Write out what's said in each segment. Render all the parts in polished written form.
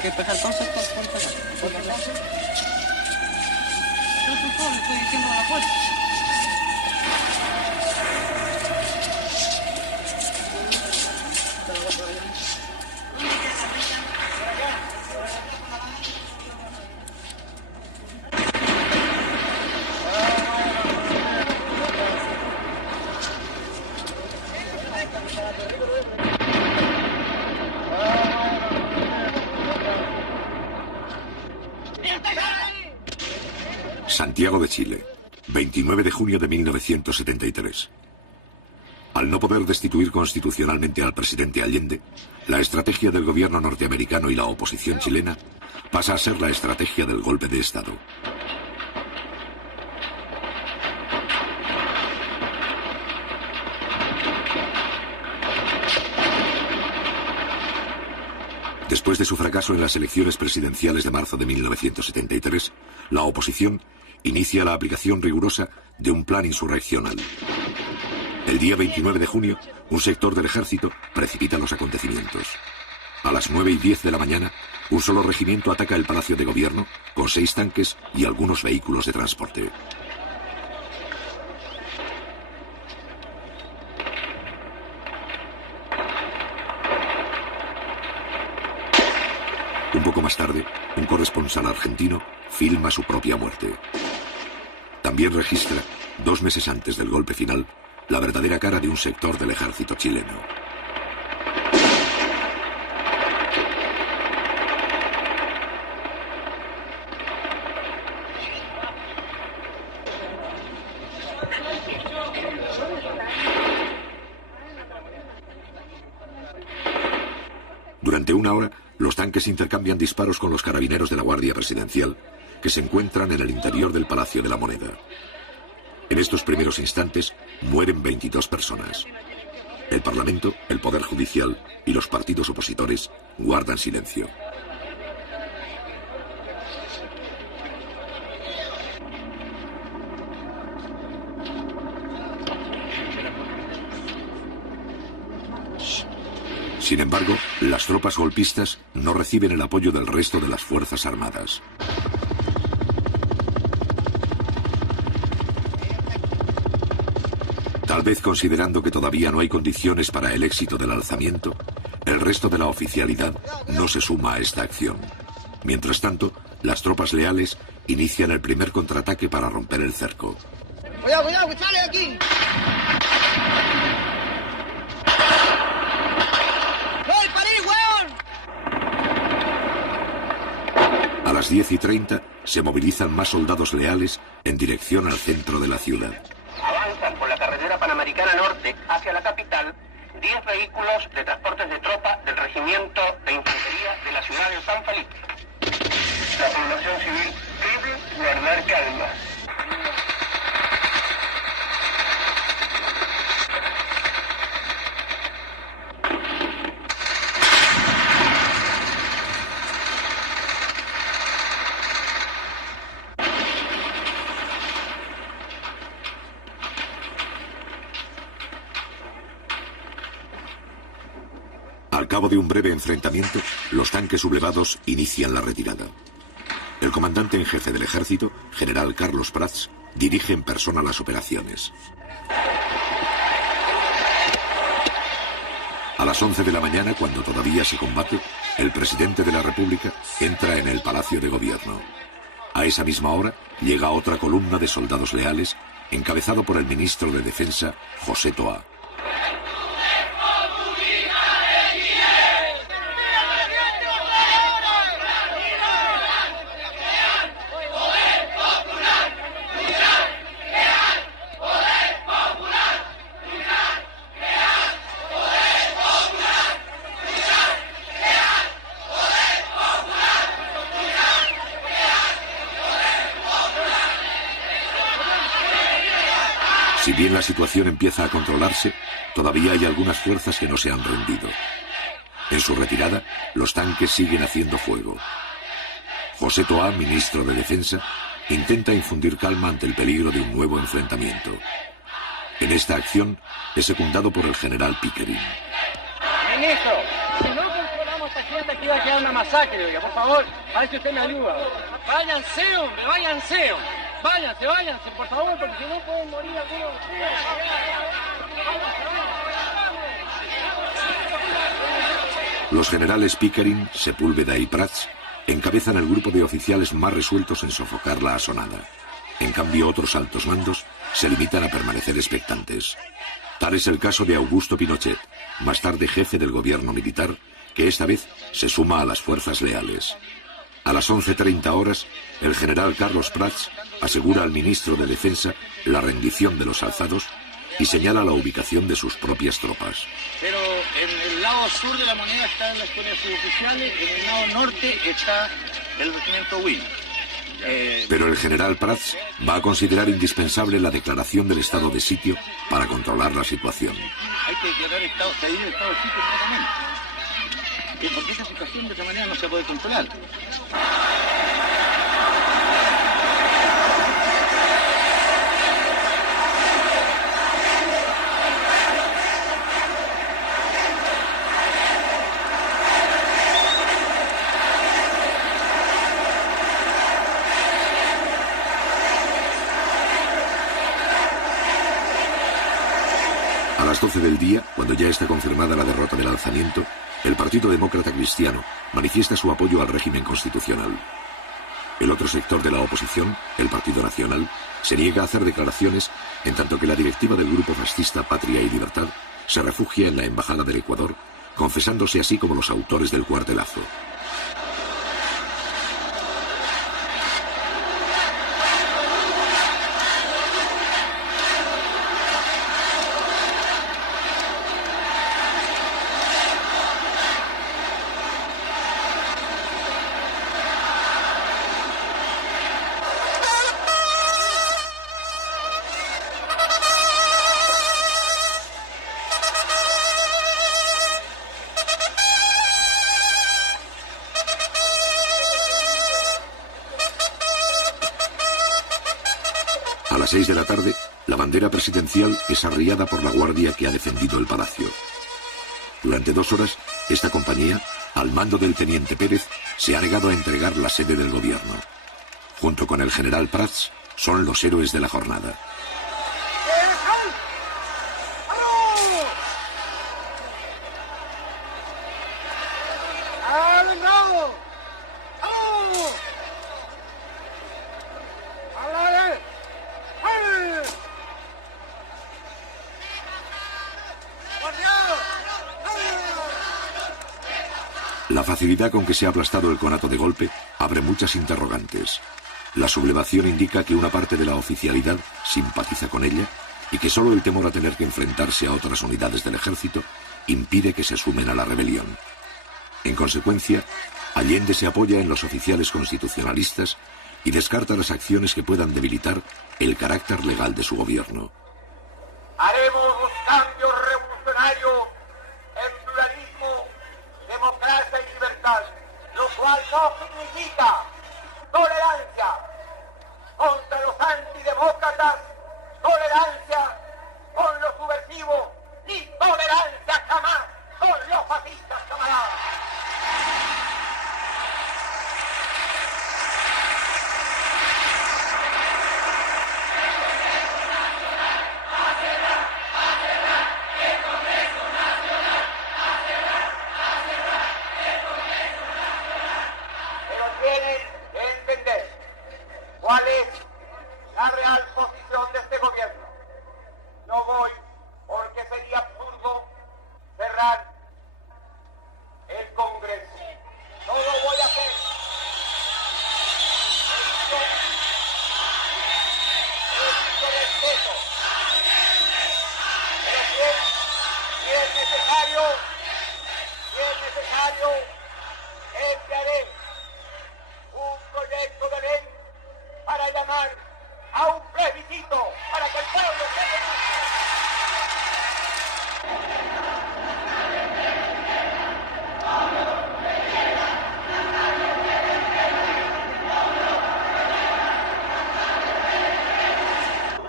¿Qué pasa entonces? Estoy diciendo la fuerza. Santiago de Chile, 29 de junio de 1973. Al no poder destituir constitucionalmente al presidente Allende, la estrategia del gobierno norteamericano y la oposición chilena pasa a ser la estrategia del golpe de Estado. Después de su fracaso en las elecciones presidenciales de marzo de 1973, la oposición inicia la aplicación rigurosa de un plan insurreccional. El día 29 de junio, un sector del ejército precipita los acontecimientos. A las 9:10 de la mañana, un solo regimiento ataca el Palacio de Gobierno con 6 tanques y algunos vehículos de transporte. Un poco más tarde, un corresponsal argentino filma su propia muerte. También registra, 2 meses antes del golpe final, la verdadera cara de un sector del ejército chileno. Durante una hora, los tanques intercambian disparos con los carabineros de la Guardia Presidencial, que se encuentran en el interior del Palacio de la Moneda. En estos primeros instantes mueren 22 personas. El Parlamento, el Poder Judicial y los partidos opositores guardan silencio. Sin embargo, las tropas golpistas no reciben el apoyo del resto de las Fuerzas Armadas. Tal vez considerando que todavía no hay condiciones para el éxito del alzamiento, el resto de la oficialidad no se suma a esta acción. Mientras tanto, las tropas leales inician el primer contraataque para romper el cerco. ¡Cuidado, cuidado, que sale aquí! A las 10:30 se movilizan más soldados leales en dirección al centro de la ciudad. Avanzan por la carretera Panamericana Norte hacia la capital 10 vehículos de transportes de tropa del Regimiento de Infantería de la ciudad de San Felipe. La población civil debe guardar calma. Al cabo de un breve enfrentamiento, los tanques sublevados inician la retirada. El comandante en jefe del ejército, general Carlos Prats, dirige en persona las operaciones. A las 11 de la mañana, cuando todavía se combate, el presidente de la República entra en el Palacio de Gobierno. A esa misma hora, llega otra columna de soldados leales, encabezado por el ministro de Defensa, José Toá. Si bien la situación empieza a controlarse, todavía hay algunas fuerzas que no se han rendido. En su retirada, los tanques siguen haciendo fuego. José Toá, ministro de Defensa, intenta infundir calma ante el peligro de un nuevo enfrentamiento. En esta acción es secundado por el general Pickering. Ministro, si no controlamos a esta gente aquí va a quedar una masacre, oiga, por favor, a ver si usted me ayuda. Váyanse, hombre, váyanse. Váyanse, por favor, porque si no pueden morir algunos. Los generales Pickering, Sepúlveda y Prats encabezan el grupo de oficiales más resueltos en sofocar la asonada. En cambio, otros altos mandos se limitan a permanecer expectantes. Tal es el caso de Augusto Pinochet, más tarde jefe del gobierno militar, que esta vez se suma a las fuerzas leales. A las 11:30 horas, el general Carlos Prats asegura al ministro de Defensa la rendición de los alzados y señala la ubicación de sus propias tropas. Pero en el lado sur de la moneda están las escuelas suboficiales, en el lado norte está el regimiento Will. Pero el general Prats va a considerar indispensable la declaración del estado de sitio para controlar la situación. Hay que declarar el estado de sitio inmediatamente. Porque esta situación de otra manera no se puede controlar. A las 12 del día, cuando ya está confirmada la derrota del alzamiento, el Partido Demócrata Cristiano manifiesta su apoyo al régimen constitucional. El otro sector de la oposición, el Partido Nacional, se niega a hacer declaraciones, en tanto que la directiva del grupo fascista Patria y Libertad se refugia en la Embajada del Ecuador, confesándose así como los autores del cuartelazo. A las 6 de la tarde, la bandera presidencial es arriada por la guardia que ha defendido el palacio. Durante 2 horas, esta compañía, al mando del teniente Pérez, se ha negado a entregar la sede del gobierno. Junto con el general Prats, son los héroes de la jornada. La facilidad con que se ha aplastado el conato de golpe abre muchas interrogantes. La sublevación indica que una parte de la oficialidad simpatiza con ella y que solo el temor a tener que enfrentarse a otras unidades del ejército impide que se sumen a la rebelión. En consecuencia, Allende se apoya en los oficiales constitucionalistas y descarta las acciones que puedan debilitar el carácter legal de su gobierno. Haremos un cambio revolucionario en pluralismo, democracia y libertad, lo cual no significa tolerancia contra los antidemócratas, tolerancia con los subversivos, ni tolerancia jamás con los fascistas, camaradas. ¿Cuál es la real posición de este gobierno? No voy porque sería absurdo cerrar el Congreso. No lo voy a hacer. Esto respeto. Pero si es necesario, enviaré un proyecto de ley para llamar a un plebiscito para que el pueblo se denuncie.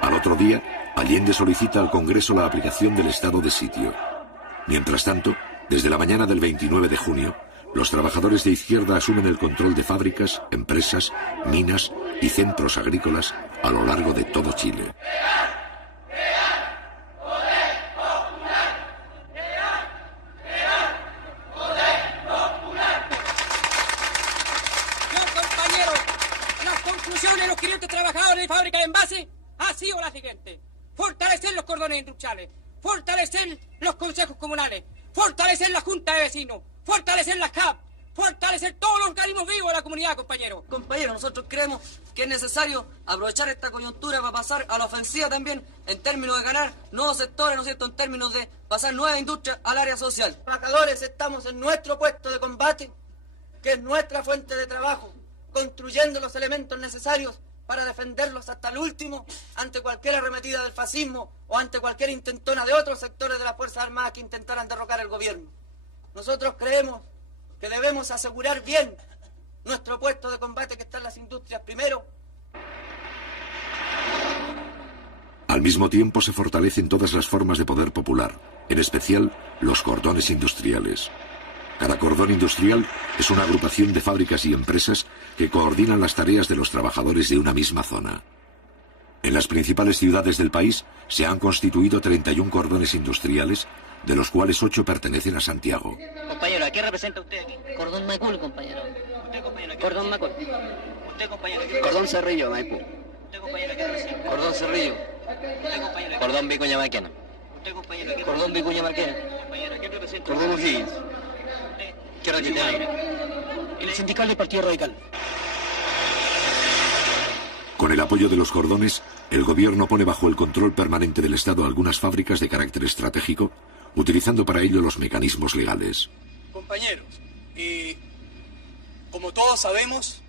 Al otro día, Allende solicita al Congreso la aplicación del estado de sitio. Mientras tanto, Desde la mañana del 29 de junio, los trabajadores de izquierda asumen el control de fábricas, empresas, minas y centros agrícolas a lo largo de todo Chile. De los 500 trabajadores de fábrica de envase ha sido la siguiente: fortalecer los cordones industriales, fortalecer los consejos comunales, fortalecer la junta de vecinos, fortalecer las CAP, fortalecer todos los organismos vivos de la comunidad, compañeros. Compañeros, nosotros creemos que es necesario aprovechar esta coyuntura para pasar a la ofensiva también en términos de ganar nuevos sectores, ¿no es cierto?, en términos de pasar nuevas industrias al área social. Los trabajadores estamos en nuestro puesto de combate, que es nuestra fuente de trabajo, construyendo los elementos necesarios para defenderlos hasta el último ante cualquier arremetida del fascismo o ante cualquier intentona de otros sectores de las Fuerzas Armadas que intentaran derrocar el gobierno. Nosotros creemos que debemos asegurar bien nuestro puesto de combate, que está en las industrias primero. Al mismo tiempo se fortalecen todas las formas de poder popular, en especial los cordones industriales. Cada cordón industrial es una agrupación de fábricas y empresas que coordinan las tareas de los trabajadores de una misma zona. En las principales ciudades del país se han constituido 31 cordones industriales, de los cuales 8 pertenecen a Santiago. Compañero, ¿a qué representa usted aquí? Cordón Macul, compañero. ¿Usted, compañero, qué Cordón representa? Macul. ¿Usted, compañero, qué Cordón Cerrillo, Maipú. ¿Usted, compañero, qué representa? Cordón Cerrillo. ¿Usted, compañero, Cordón Vicuña Maquena. ¿Usted, compañero, qué Cordón Vicuña Maquena. compañero, qué representa? Cordón O'Higgins. ¿Qué representa? El sindical del Partido Radical. Con el apoyo de los cordones, el gobierno pone bajo el control permanente del Estado algunas fábricas de carácter estratégico, utilizando para ello los mecanismos legales. Compañeros, como todos sabemos,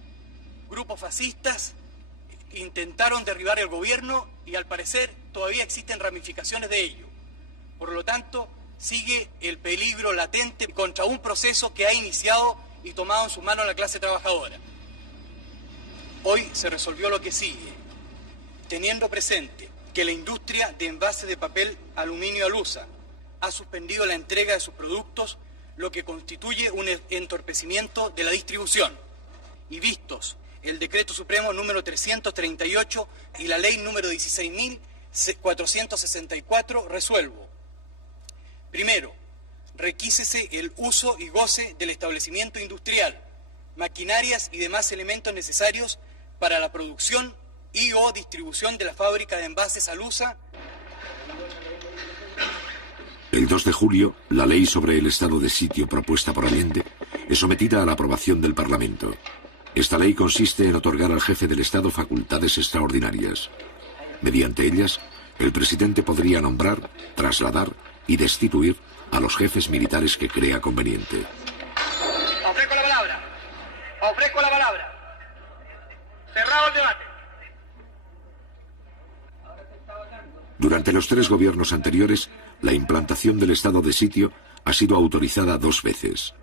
grupos fascistas intentaron derribar el gobierno y al parecer todavía existen ramificaciones de ello. Por lo tanto, sigue el peligro latente contra un proceso que ha iniciado y tomado en sus manos la clase trabajadora. Hoy se resolvió lo que sigue, teniendo presente que la industria de envases de papel aluminio Alusa ha suspendido la entrega de sus productos, lo que constituye un entorpecimiento de la distribución. Y vistos el Decreto Supremo número 338 y la Ley número 16.464, resuelvo. Primero, requísese el uso y goce del establecimiento industrial, maquinarias y demás elementos necesarios para la producción y o distribución de la fábrica de envases Alusa. El 2 de julio, la ley sobre el estado de sitio propuesta por Allende es sometida a la aprobación del Parlamento. Esta ley consiste en otorgar al jefe del Estado facultades extraordinarias. Mediante ellas, el presidente podría nombrar, trasladar y destituir a los jefes militares que crea conveniente. Ofrezco la palabra. Ofrezco la palabra. Cerrado el debate. Durante los 3 gobiernos anteriores, la implantación del estado de sitio ha sido autorizada 2 veces.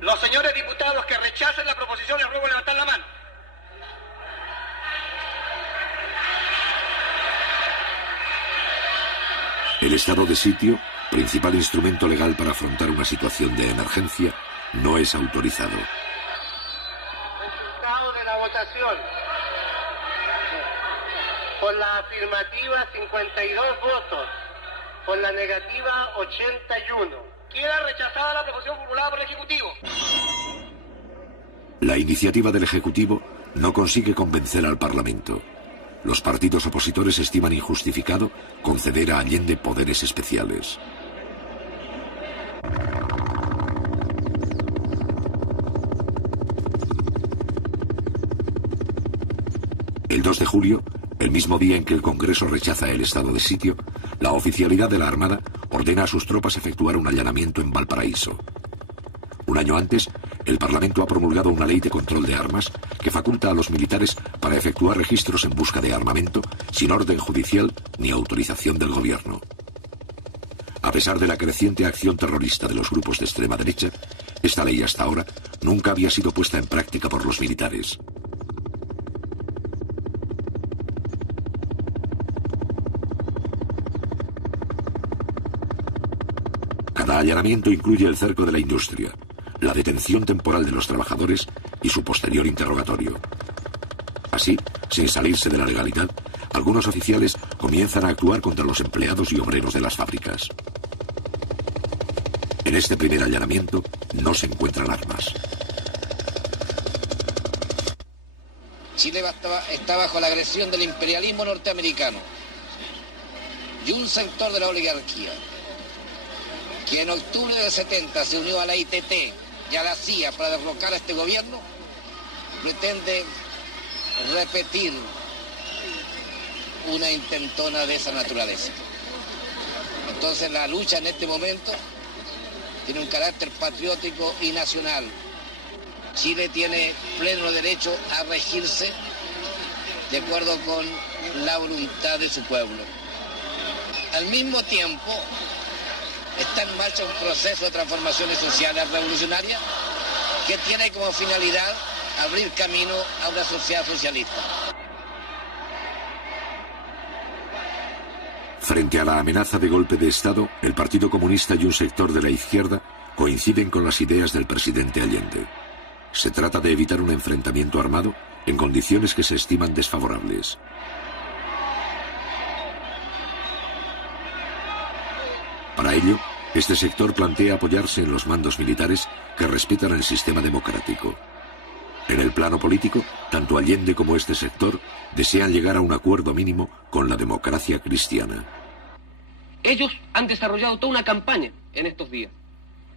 Los señores diputados que rechacen la proposición les ruego levantar la mano. El estado de sitio, principal instrumento legal para afrontar una situación de emergencia, no es autorizado. Resultado de la votación. Por la afirmativa 52 votos, por la negativa 81. Queda rechazada la proposición formulada por el Ejecutivo. La iniciativa del Ejecutivo no consigue convencer al Parlamento. Los partidos opositores estiman injustificado conceder a Allende poderes especiales. El 2 de julio, el mismo día en que el Congreso rechaza el estado de sitio, la oficialidad de la Armada ordena a sus tropas efectuar un allanamiento en Valparaíso. Un año antes, el Parlamento ha promulgado una ley de control de armas que faculta a los militares para efectuar registros en busca de armamento sin orden judicial ni autorización del gobierno. A pesar de la creciente acción terrorista de los grupos de extrema derecha, esta ley hasta ahora nunca había sido puesta en práctica por los militares. Cada allanamiento incluye el cerco de la industria, la detención temporal de los trabajadores y su posterior interrogatorio. Así, sin salirse de la legalidad, algunos oficiales comienzan a actuar contra los empleados y obreros de las fábricas. En este primer allanamiento no se encuentran armas. Chile está bajo la agresión del imperialismo norteamericano y un sector de la oligarquía que en octubre del 70 se unió a la ITT y a la CIA para derrocar a este gobierno, pretende repetir una intentona de esa naturaleza. Entonces la lucha en este momento tiene un carácter patriótico y nacional. Chile tiene pleno derecho a regirse de acuerdo con la voluntad de su pueblo. Al mismo tiempo, está en marcha un proceso de transformaciones sociales revolucionarias que tiene como finalidad abrir camino a una sociedad socialista. Frente a la amenaza de golpe de Estado, el Partido Comunista y un sector de la izquierda coinciden con las ideas del presidente Allende. Se trata de evitar un enfrentamiento armado en condiciones que se estiman desfavorables. Para ello, este sector plantea apoyarse en los mandos militares que respetan el sistema democrático. En el plano político, tanto Allende como este sector desean llegar a un acuerdo mínimo con la democracia cristiana. Ellos han desarrollado toda una campaña en estos días.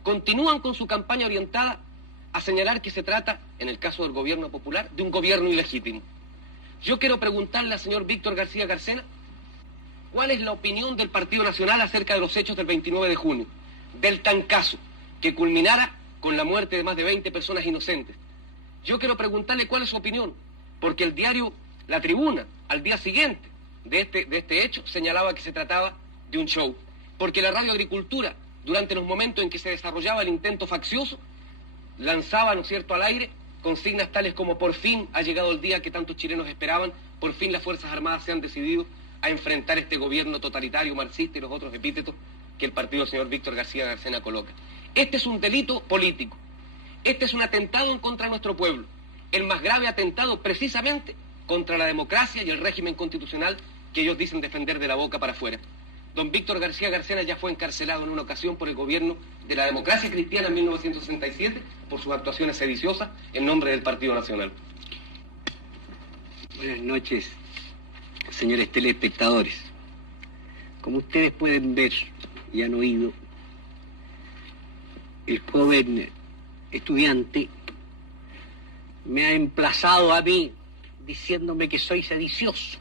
Continúan con su campaña orientada a señalar que se trata, en el caso del gobierno popular, de un gobierno ilegítimo. Yo quiero preguntarle al señor Víctor García Carcena cuál es la opinión del Partido Nacional acerca de los hechos del 29 de junio, del tancazo que culminara con la muerte de más de 20 personas inocentes. Yo quiero preguntarle cuál es su opinión, porque el diario La Tribuna, al día siguiente de este hecho, señalaba que se trataba de un show, porque la Radio Agricultura, durante los momentos en que se desarrollaba el intento faccioso, lanzaba, ¿no es cierto?, al aire consignas tales como: por fin ha llegado el día que tantos chilenos esperaban, por fin las Fuerzas Armadas se han decidido a enfrentar este gobierno totalitario, marxista y los otros epítetos que el partido del señor Víctor García Carcena coloca. Este es un delito político. Este es un atentado en contra de nuestro pueblo. El más grave atentado precisamente contra la democracia y el régimen constitucional que ellos dicen defender de la boca para afuera. Don Víctor García Carcena ya fue encarcelado en una ocasión por el gobierno de la democracia cristiana en 1967 por sus actuaciones sediciosas en nombre del Partido Nacional. Buenas noches, señores telespectadores. Como ustedes pueden ver y han oído, el joven estudiante me ha emplazado a mí diciéndome que soy sedicioso.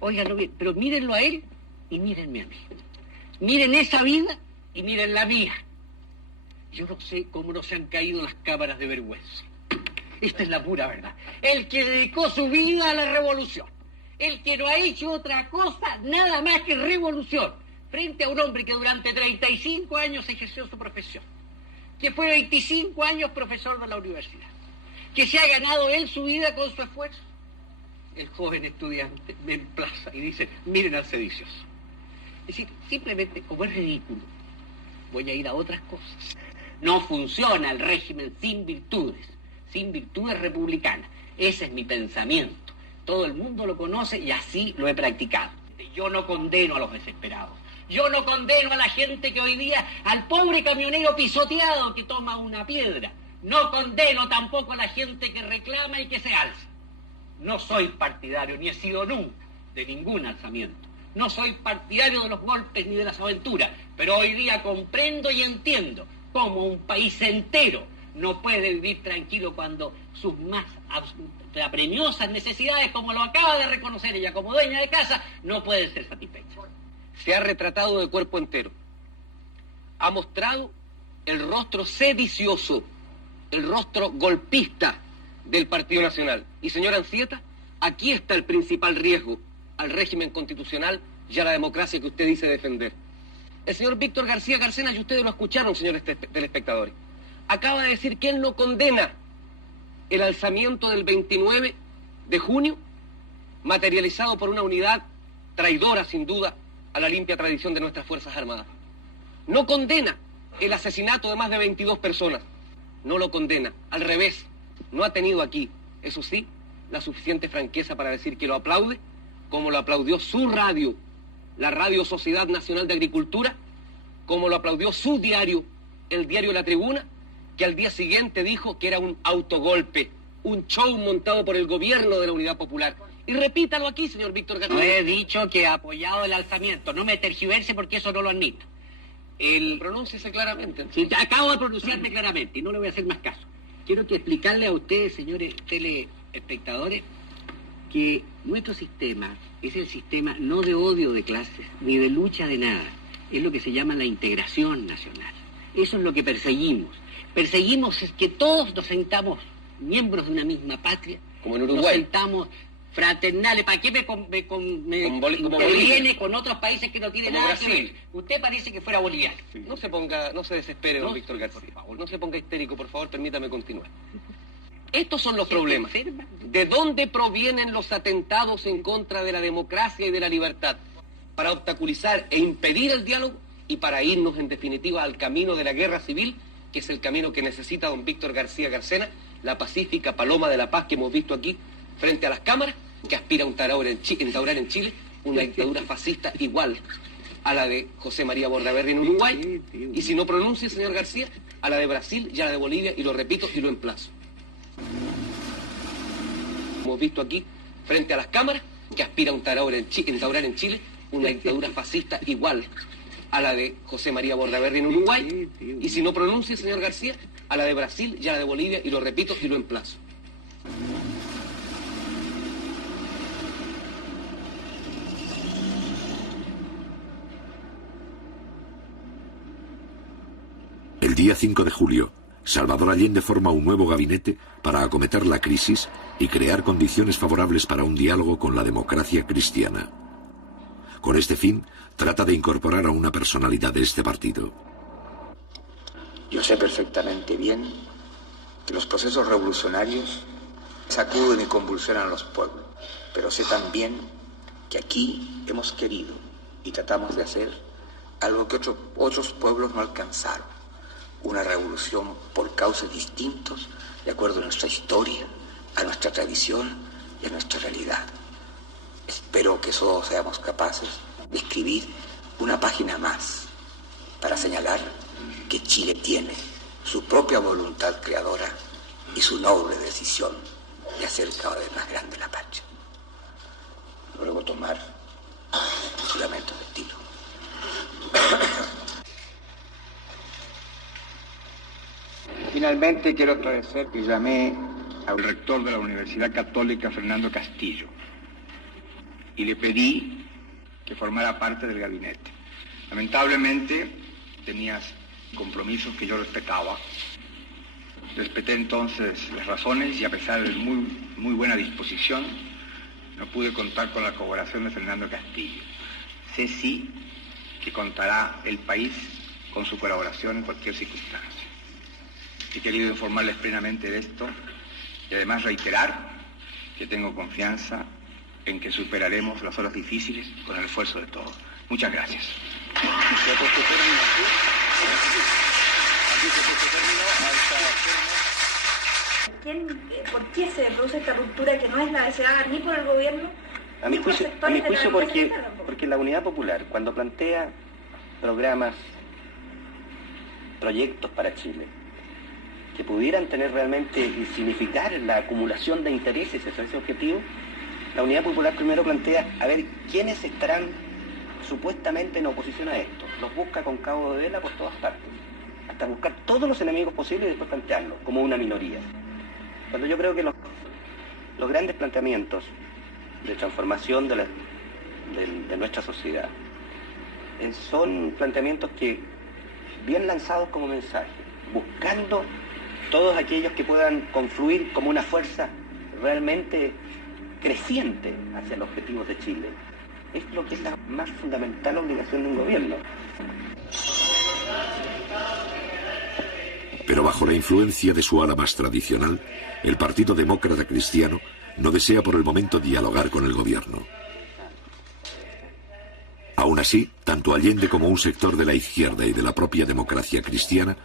Óiganlo bien, pero mírenlo a él y mírenme a mí. Miren esa vida y miren la mía. Yo no sé cómo no se han caído las cámaras de vergüenza. Esta es la pura verdad. El que dedicó su vida a la revolución, el que no ha hecho otra cosa, nada más que revolución, frente a un hombre que durante 35 años ejerció su profesión, que fue 25 años profesor de la universidad, que se ha ganado él su vida con su esfuerzo. El joven estudiante me emplaza y dice: miren al sedicioso. Es decir, simplemente, como es ridículo, voy a ir a otras cosas. No funciona el régimen sin virtudes republicanas. Ese es mi pensamiento. Todo el mundo lo conoce y así lo he practicado. Yo no condeno a los desesperados. Yo no condeno a la gente que hoy día, al pobre camionero pisoteado que toma una piedra. No condeno tampoco a la gente que reclama y que se alza. No soy partidario, ni he sido nunca, de ningún alzamiento. No soy partidario de los golpes ni de las aventuras, pero hoy día comprendo y entiendo cómo un país entero no puede vivir tranquilo cuando sus más apremiosas necesidades, como lo acaba de reconocer ella como dueña de casa, no pueden ser satisfechas. Se ha retratado de cuerpo entero. Ha mostrado el rostro sedicioso, el rostro golpista del Partido Nacional. Y señora Anzieta, aquí está el principal riesgo al régimen constitucional y a la democracia que usted dice defender. El señor Víctor García Carcena, y ustedes lo escucharon, señores telespectadores, acaba de decir que él no condena el alzamiento del 29 de junio, materializado por una unidad traidora, sin duda, a la limpia tradición de nuestras Fuerzas Armadas. no condena el asesinato de más de 22 personas. No lo condena. Al revés, no ha tenido aquí, eso sí, la suficiente franqueza para decir que lo aplaude, como lo aplaudió su radio, la Radio Sociedad Nacional de Agricultura, como lo aplaudió su diario, el diario La Tribuna, que al día siguiente dijo que era un autogolpe, un show montado por el gobierno de la Unidad Popular. Y repítalo aquí, señor Víctor García. No he dicho que ha apoyado el alzamiento, no me tergiverse porque eso no lo admito. Pronúnciese claramente. Sí, acabo de pronunciarme claramente y no le voy a hacer más caso. Quiero que explicarle a ustedes, señores telespectadores, que nuestro sistema es el sistema no de odio de clases, ni de lucha de nada. Es lo que se llama la integración nacional. Eso es lo que perseguimos. Perseguimos es que todos nos sentamos miembros de una misma patria. Como en Uruguay. Nos sentamos fraternales. ¿Para qué me interviene con otros países que no tienen como nada Brasil? que ver? Usted parece que fuera boliviano. No se desespere, don Víctor García. Por favor, no se ponga histérico, por favor, permítame continuar. Estos son los problemas. ¿De dónde provienen los atentados en contra de la democracia y de la libertad? Para obstaculizar e impedir el diálogo y para irnos, en definitiva, al camino de la guerra civil, que es el camino que necesita don Víctor García Garcena, la pacífica paloma de la paz que hemos visto aquí frente a las cámaras, que aspira a instaurar en Chile una dictadura fascista igual a la de José María Bordaberry en Uruguay, y si no pronuncia, señor García, a la de Brasil y a la de Bolivia, y lo repito y lo emplazo. Hemos visto aquí frente a las cámaras, que aspira a instaurar en Chile una dictadura fascista igual a la de José María Bordaberry en Uruguay, y si no pronuncia, señor García, a la de Brasil y a la de Bolivia, y lo repito y lo emplazo. El día 5 de julio, Salvador Allende forma un nuevo gabinete para acometer la crisis y crear condiciones favorables para un diálogo con la democracia cristiana. Con este fin, trata de incorporar a una personalidad de este partido. Yo sé perfectamente bien que los procesos revolucionarios sacuden y convulsionan a los pueblos, pero sé también que aquí hemos querido y tratamos de hacer algo que otros pueblos no alcanzaron, una revolución por cauces distintos, de acuerdo a nuestra historia, a nuestra tradición y a nuestra realidad. Espero que todos seamos capaces de escribir una página más para señalar que Chile tiene su propia voluntad creadora y su noble decisión de hacer cada vez más grande la patria. Luego tomar juramentos de tiro. Finalmente quiero agradecer que llamé al rector de la Universidad Católica, Fernando Castillo, y le pedí que formara parte del gabinete. Lamentablemente tenías compromisos que yo respetaba. Respeté entonces las razones y a pesar de muy buena disposición, no pude contar con la colaboración de Fernando Castillo. Sé sí que contará el país con su colaboración en cualquier circunstancia. He querido informarles plenamente de esto y además reiterar que tengo confianza en que superaremos las horas difíciles con el esfuerzo de todos. Muchas gracias. ¿Por qué se produce esta ruptura que no es la deseada ni por el gobierno? A mi juicio porque la Unidad Popular, cuando plantea programas, proyectos para Chile, que pudieran tener realmente y significar la acumulación de intereses hacia ese objetivo, la Unidad Popular primero plantea a ver quiénes estarán supuestamente en oposición a esto. Los busca con cabo de vela por todas partes, hasta buscar todos los enemigos posibles y después plantearlos como una minoría. Cuando yo creo que los grandes planteamientos de transformación de nuestra sociedad son planteamientos que, bien lanzados como mensaje, buscando todos aquellos que puedan confluir como una fuerza realmente creciente hacia los objetivos de Chile, es lo que es la más fundamental obligación de un gobierno. Pero bajo la influencia de su ala más tradicional, el Partido Demócrata Cristiano no desea por el momento dialogar con el gobierno. Aún así, tanto Allende como un sector de la izquierda y de la propia democracia cristiana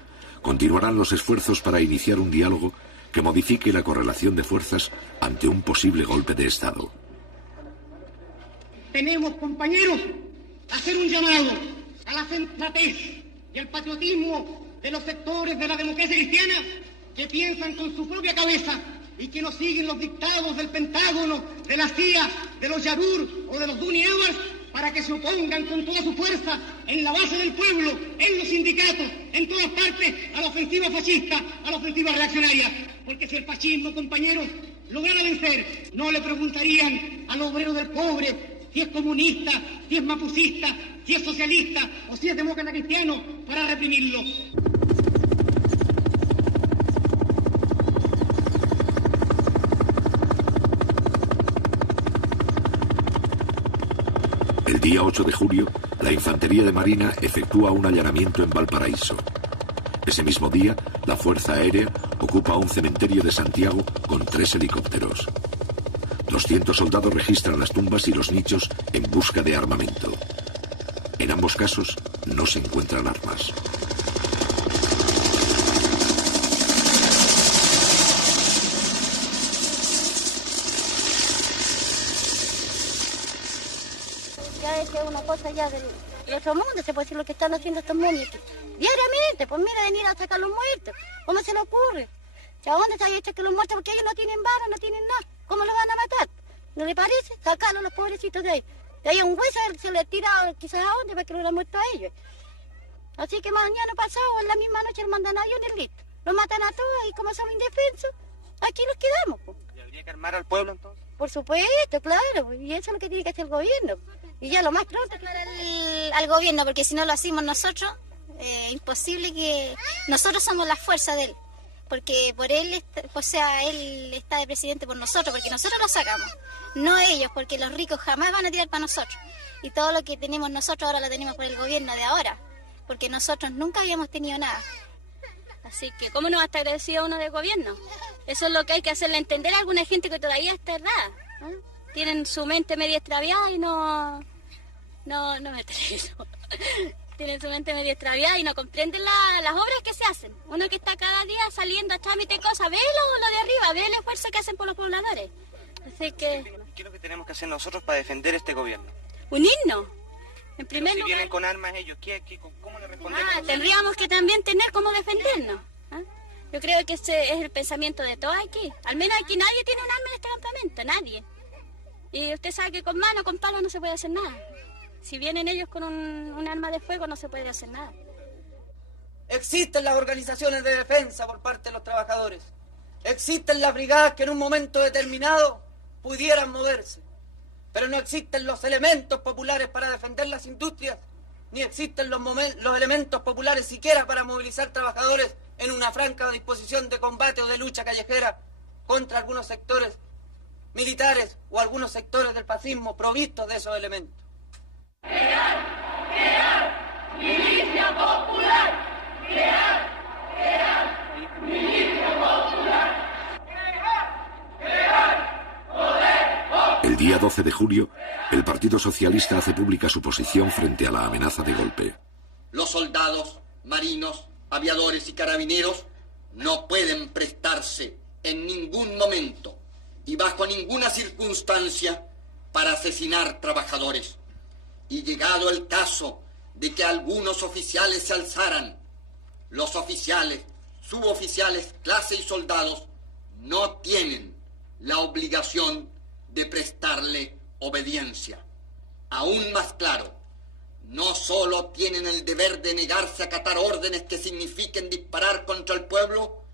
continuarán los esfuerzos para iniciar un diálogo que modifique la correlación de fuerzas ante un posible golpe de Estado. Tenemos, compañeros, hacer un llamado a la sensatez y al patriotismo de los sectores de la democracia cristiana que piensan con su propia cabeza y que no siguen los dictados del Pentágono, de la CIA, de los Yarur o de los Duni Edwards, para que se opongan con toda su fuerza en la base del pueblo, en los sindicatos, en todas partes, a la ofensiva fascista, a la ofensiva reaccionaria. Porque si el fascismo, compañeros, lograra vencer, no le preguntarían al obrero del pobre si es comunista, si es mapucista, si es socialista o si es demócrata cristiano para reprimirlo. El día 8 de julio, la Infantería de Marina efectúa un allanamiento en Valparaíso. Ese mismo día, la Fuerza Aérea ocupa un cementerio de Santiago con 3 helicópteros. 200 soldados registran las tumbas y los nichos en busca de armamento. En ambos casos, no se encuentran armas. Ya es una cosa ya del otro mundo, se puede decir lo que están haciendo estos momios. Diariamente, pues mira, venir a sacar los muertos. ¿Cómo se le ocurre? ¿A dónde se ha hecho que los muertos? Porque ellos no tienen balas, no tienen nada. ¿Cómo los van a matar? ¿No le parece? Sacarlos los pobrecitos de ahí. De ahí un hueso se le tira quizás a dónde para que lo hubieran muerto a ellos. Así que mañana pasado, en la misma noche, los mandan a aviones listos. Los matan a todos y como somos indefensos, aquí nos quedamos. Pues. ¿Y habría que armar al pueblo entonces? Por supuesto, claro. Y eso es lo que tiene que hacer el gobierno. Y ya lo más pronto. Al gobierno, porque si no lo hacemos nosotros, imposible que... Nosotros somos la fuerza de él. Porque por él, o sea, él está de presidente por nosotros, porque nosotros lo sacamos. No ellos, porque los ricos jamás van a tirar para nosotros. Y todo lo que tenemos nosotros ahora lo tenemos por el gobierno de ahora. Porque nosotros nunca habíamos tenido nada. Así que, ¿cómo no va a estar agradecido uno del gobierno? Eso es lo que hay que hacerle entender a alguna gente que todavía está errada. Tienen su mente media extraviada y no me eso. Tienen su mente media extraviada y no comprenden las obras que se hacen. Uno que está cada día saliendo a trámite cosas, ve lo de arriba, ve el esfuerzo que hacen por los pobladores. Así que... ¿Qué es lo que tenemos que hacer nosotros para defender este gobierno? Unirnos. En primer lugar... Si vienen con armas ellos, ¿cómo le respondemos? Tendríamos que también tener cómo defendernos. Yo creo que ese es el pensamiento de todos aquí. Al menos aquí nadie tiene un arma en este campamento, nadie. Y usted sabe que con mano, con palo no se puede hacer nada. Si vienen ellos con un arma de fuego no se puede hacer nada. Existen las organizaciones de defensa por parte de los trabajadores. Existen las brigadas que en un momento determinado pudieran moverse. Pero no existen los elementos populares para defender las industrias, ni existen los elementos populares siquiera para movilizar trabajadores en una franca disposición de combate o de lucha callejera contra algunos sectores militares o algunos sectores del fascismo provistos de esos elementos. ¡Milicia popular! ¡Milicia popular! El día 12 de julio, el Partido Socialista hace pública su posición frente a la amenaza de golpe. Los soldados, marinos, aviadores y carabineros no pueden prestarse en ningún momento y bajo ninguna circunstancia para asesinar trabajadores. Y llegado el caso de que algunos oficiales se alzaran, los oficiales, suboficiales, clase y soldados no tienen la obligación de prestarle obediencia. Aún más claro, no solo tienen el deber de negarse a acatar órdenes que signifiquen disparar contra el pueblo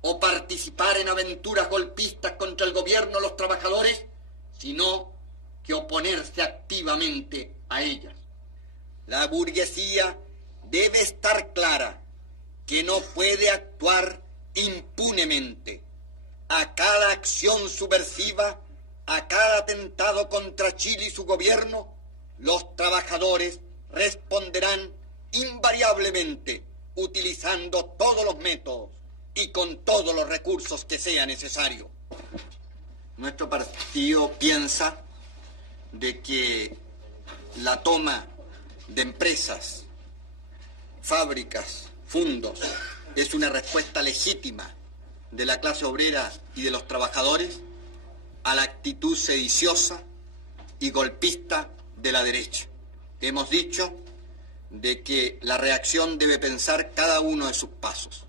o participar en aventuras golpistas contra el gobierno o los trabajadores, sino que oponerse activamente a ellas. La burguesía debe estar clara que no puede actuar impunemente. A cada acción subversiva, a cada atentado contra Chile y su gobierno, los trabajadores responderán invariablemente utilizando todos los métodos y con todos los recursos que sea necesario. Nuestro partido piensa de que la toma de empresas, fábricas, fundos, es una respuesta legítima de la clase obrera y de los trabajadores a la actitud sediciosa y golpista de la derecha. Hemos dicho de que la reacción debe pensar cada uno de sus pasos.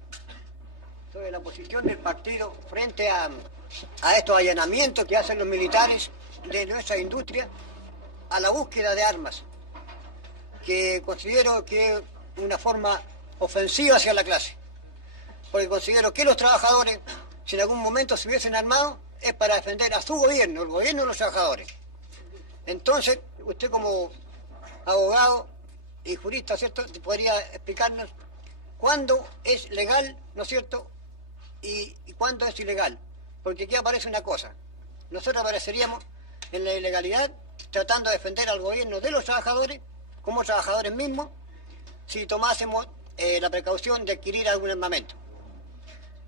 Sobre la posición del partido frente a estos allanamientos que hacen los militares de nuestra industria a la búsqueda de armas, que considero que es una forma ofensiva hacia la clase, porque considero que los trabajadores, si en algún momento se hubiesen armado, es para defender a su gobierno, el gobierno de los trabajadores. Entonces, usted como abogado y jurista, ¿cierto?, podría explicarnos cuándo es legal, ¿no es cierto?, y cuándo es ilegal. Porque aquí aparece una cosa. Nosotros apareceríamos en la ilegalidad tratando de defender al gobierno de los trabajadores, como trabajadores mismos, si tomásemos la precaución de adquirir algún armamento.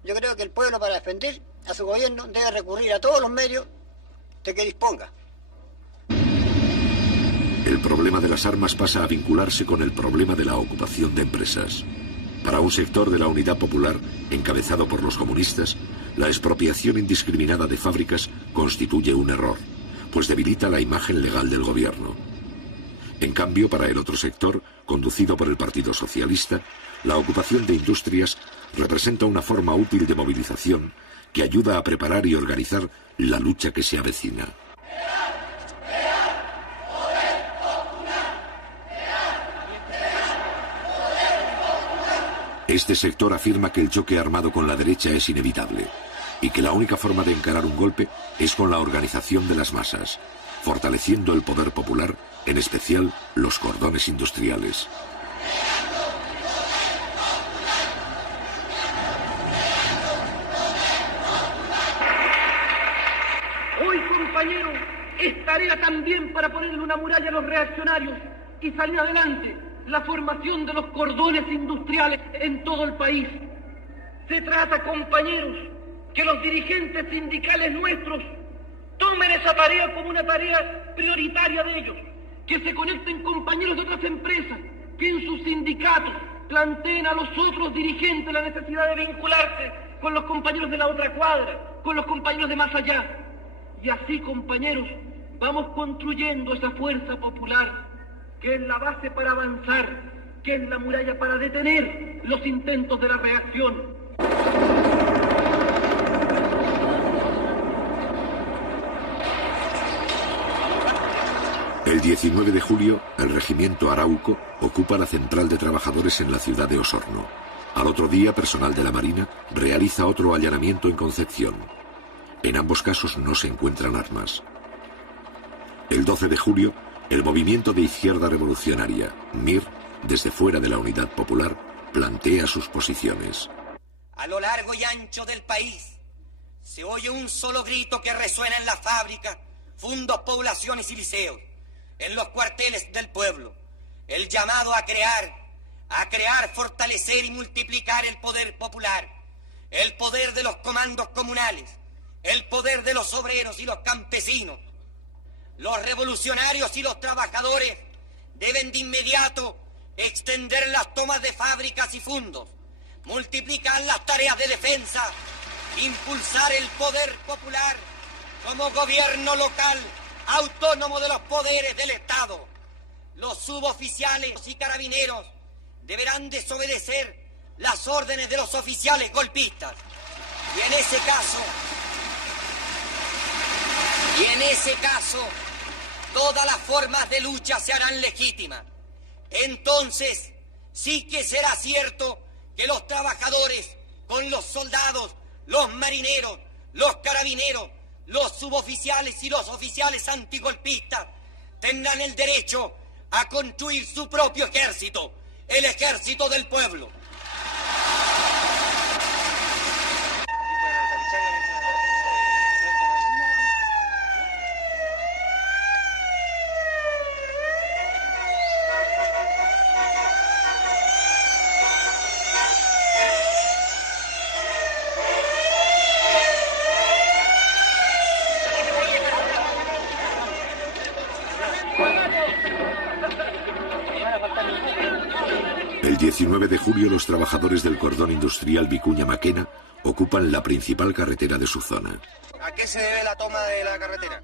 Yo creo que el pueblo, para defender a su gobierno, debe recurrir a todos los medios de que disponga. El problema de las armas pasa a vincularse con el problema de la ocupación de empresas. Para un sector de la Unidad Popular, encabezado por los comunistas, la expropiación indiscriminada de fábricas constituye un error, pues debilita la imagen legal del gobierno. En cambio, para el otro sector, conducido por el Partido Socialista, la ocupación de industrias representa una forma útil de movilización que ayuda a preparar y organizar la lucha que se avecina. Este sector afirma que el choque armado con la derecha es inevitable y que la única forma de encarar un golpe es con la organización de las masas, fortaleciendo el poder popular, en especial los cordones industriales. Hoy, compañeros, es tarea también para ponerle una muralla a los reaccionarios y salir adelante. La formación de los cordones industriales en todo el país. Se trata, compañeros, que los dirigentes sindicales nuestros tomen esa tarea como una tarea prioritaria de ellos, que se conecten compañeros de otras empresas, que en sus sindicatos planteen a los otros dirigentes la necesidad de vincularse con los compañeros de la otra cuadra, con los compañeros de más allá. Y así, compañeros, vamos construyendo esa fuerza popular, que es la base para avanzar, que es la muralla para detener los intentos de la reacción. El 19 de julio, el regimiento Arauco ocupa la central de trabajadores en la ciudad de Osorno. Al otro día, personal de la Marina realiza otro allanamiento en Concepción. En ambos casos no se encuentran armas. El 12 de julio, el movimiento de izquierda revolucionaria, MIR, desde fuera de la Unidad Popular, plantea sus posiciones. A lo largo y ancho del país se oye un solo grito que resuena en las fábricas, fundos, poblaciones y liceos, en los cuarteles del pueblo. El llamado a crear, fortalecer y multiplicar el poder popular, el poder de los comandos comunales, el poder de los obreros y los campesinos. Los revolucionarios y los trabajadores deben de inmediato extender las tomas de fábricas y fundos, multiplicar las tareas de defensa, impulsar el poder popular como gobierno local autónomo de los poderes del Estado. Los suboficiales y carabineros deberán desobedecer las órdenes de los oficiales golpistas. Y en ese caso, todas las formas de lucha se harán legítimas. Entonces, sí que será cierto que los trabajadores, con los soldados, los marineros, los carabineros, los suboficiales y los oficiales antigolpistas, tendrán el derecho a construir su propio ejército, el ejército del pueblo. El 19 de julio los trabajadores del cordón industrial Vicuña-Maquena ocupan la principal carretera de su zona. ¿A qué se debe la toma de la carretera?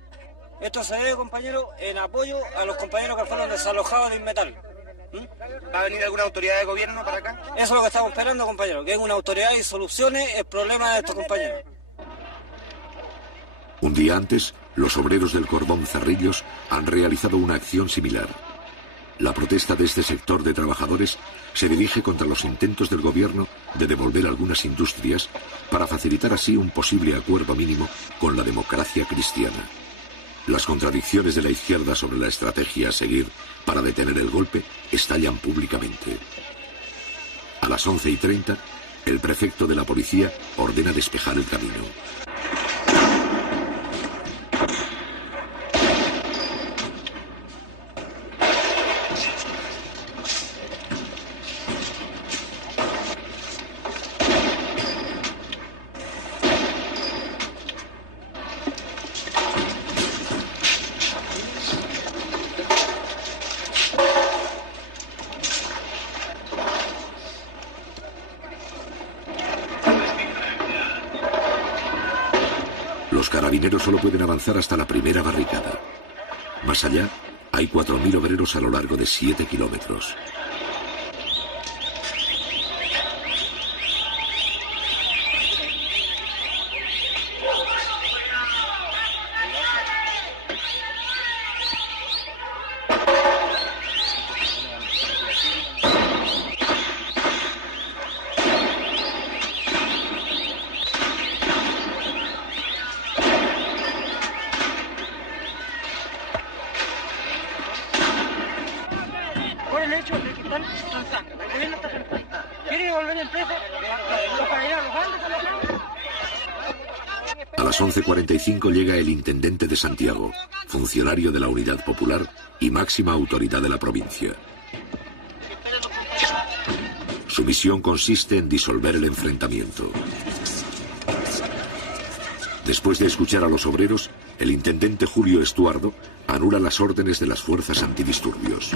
Esto se debe, compañero, en apoyo a los compañeros que fueron desalojados de Inmetal. ¿Va a venir alguna autoridad de gobierno para acá? Eso es lo que estamos esperando, compañero, que venga una autoridad y solucione el problema de estos compañeros. Un día antes, los obreros del cordón Cerrillos han realizado una acción similar. La protesta de este sector de trabajadores se dirige contra los intentos del gobierno de devolver algunas industrias para facilitar así un posible acuerdo mínimo con la democracia cristiana. Las contradicciones de la izquierda sobre la estrategia a seguir para detener el golpe estallan públicamente. A las 11:30, el prefecto de la policía ordena despejar el camino. Los carabineros solo pueden avanzar hasta la primera barricada. Más allá, hay 4.000 obreros a lo largo de 7 kilómetros. Por el hecho de que están transando. El gobierno está transando. ¿Quieren devolver el preso? Los carabineros los van desalojando. A las 11:45 llega el intendente de Santiago, funcionario de la Unidad Popular y máxima autoridad de la provincia. Su misión consiste en disolver el enfrentamiento. Después de escuchar a los obreros, el intendente Julio Estuardo anula las órdenes de las fuerzas antidisturbios.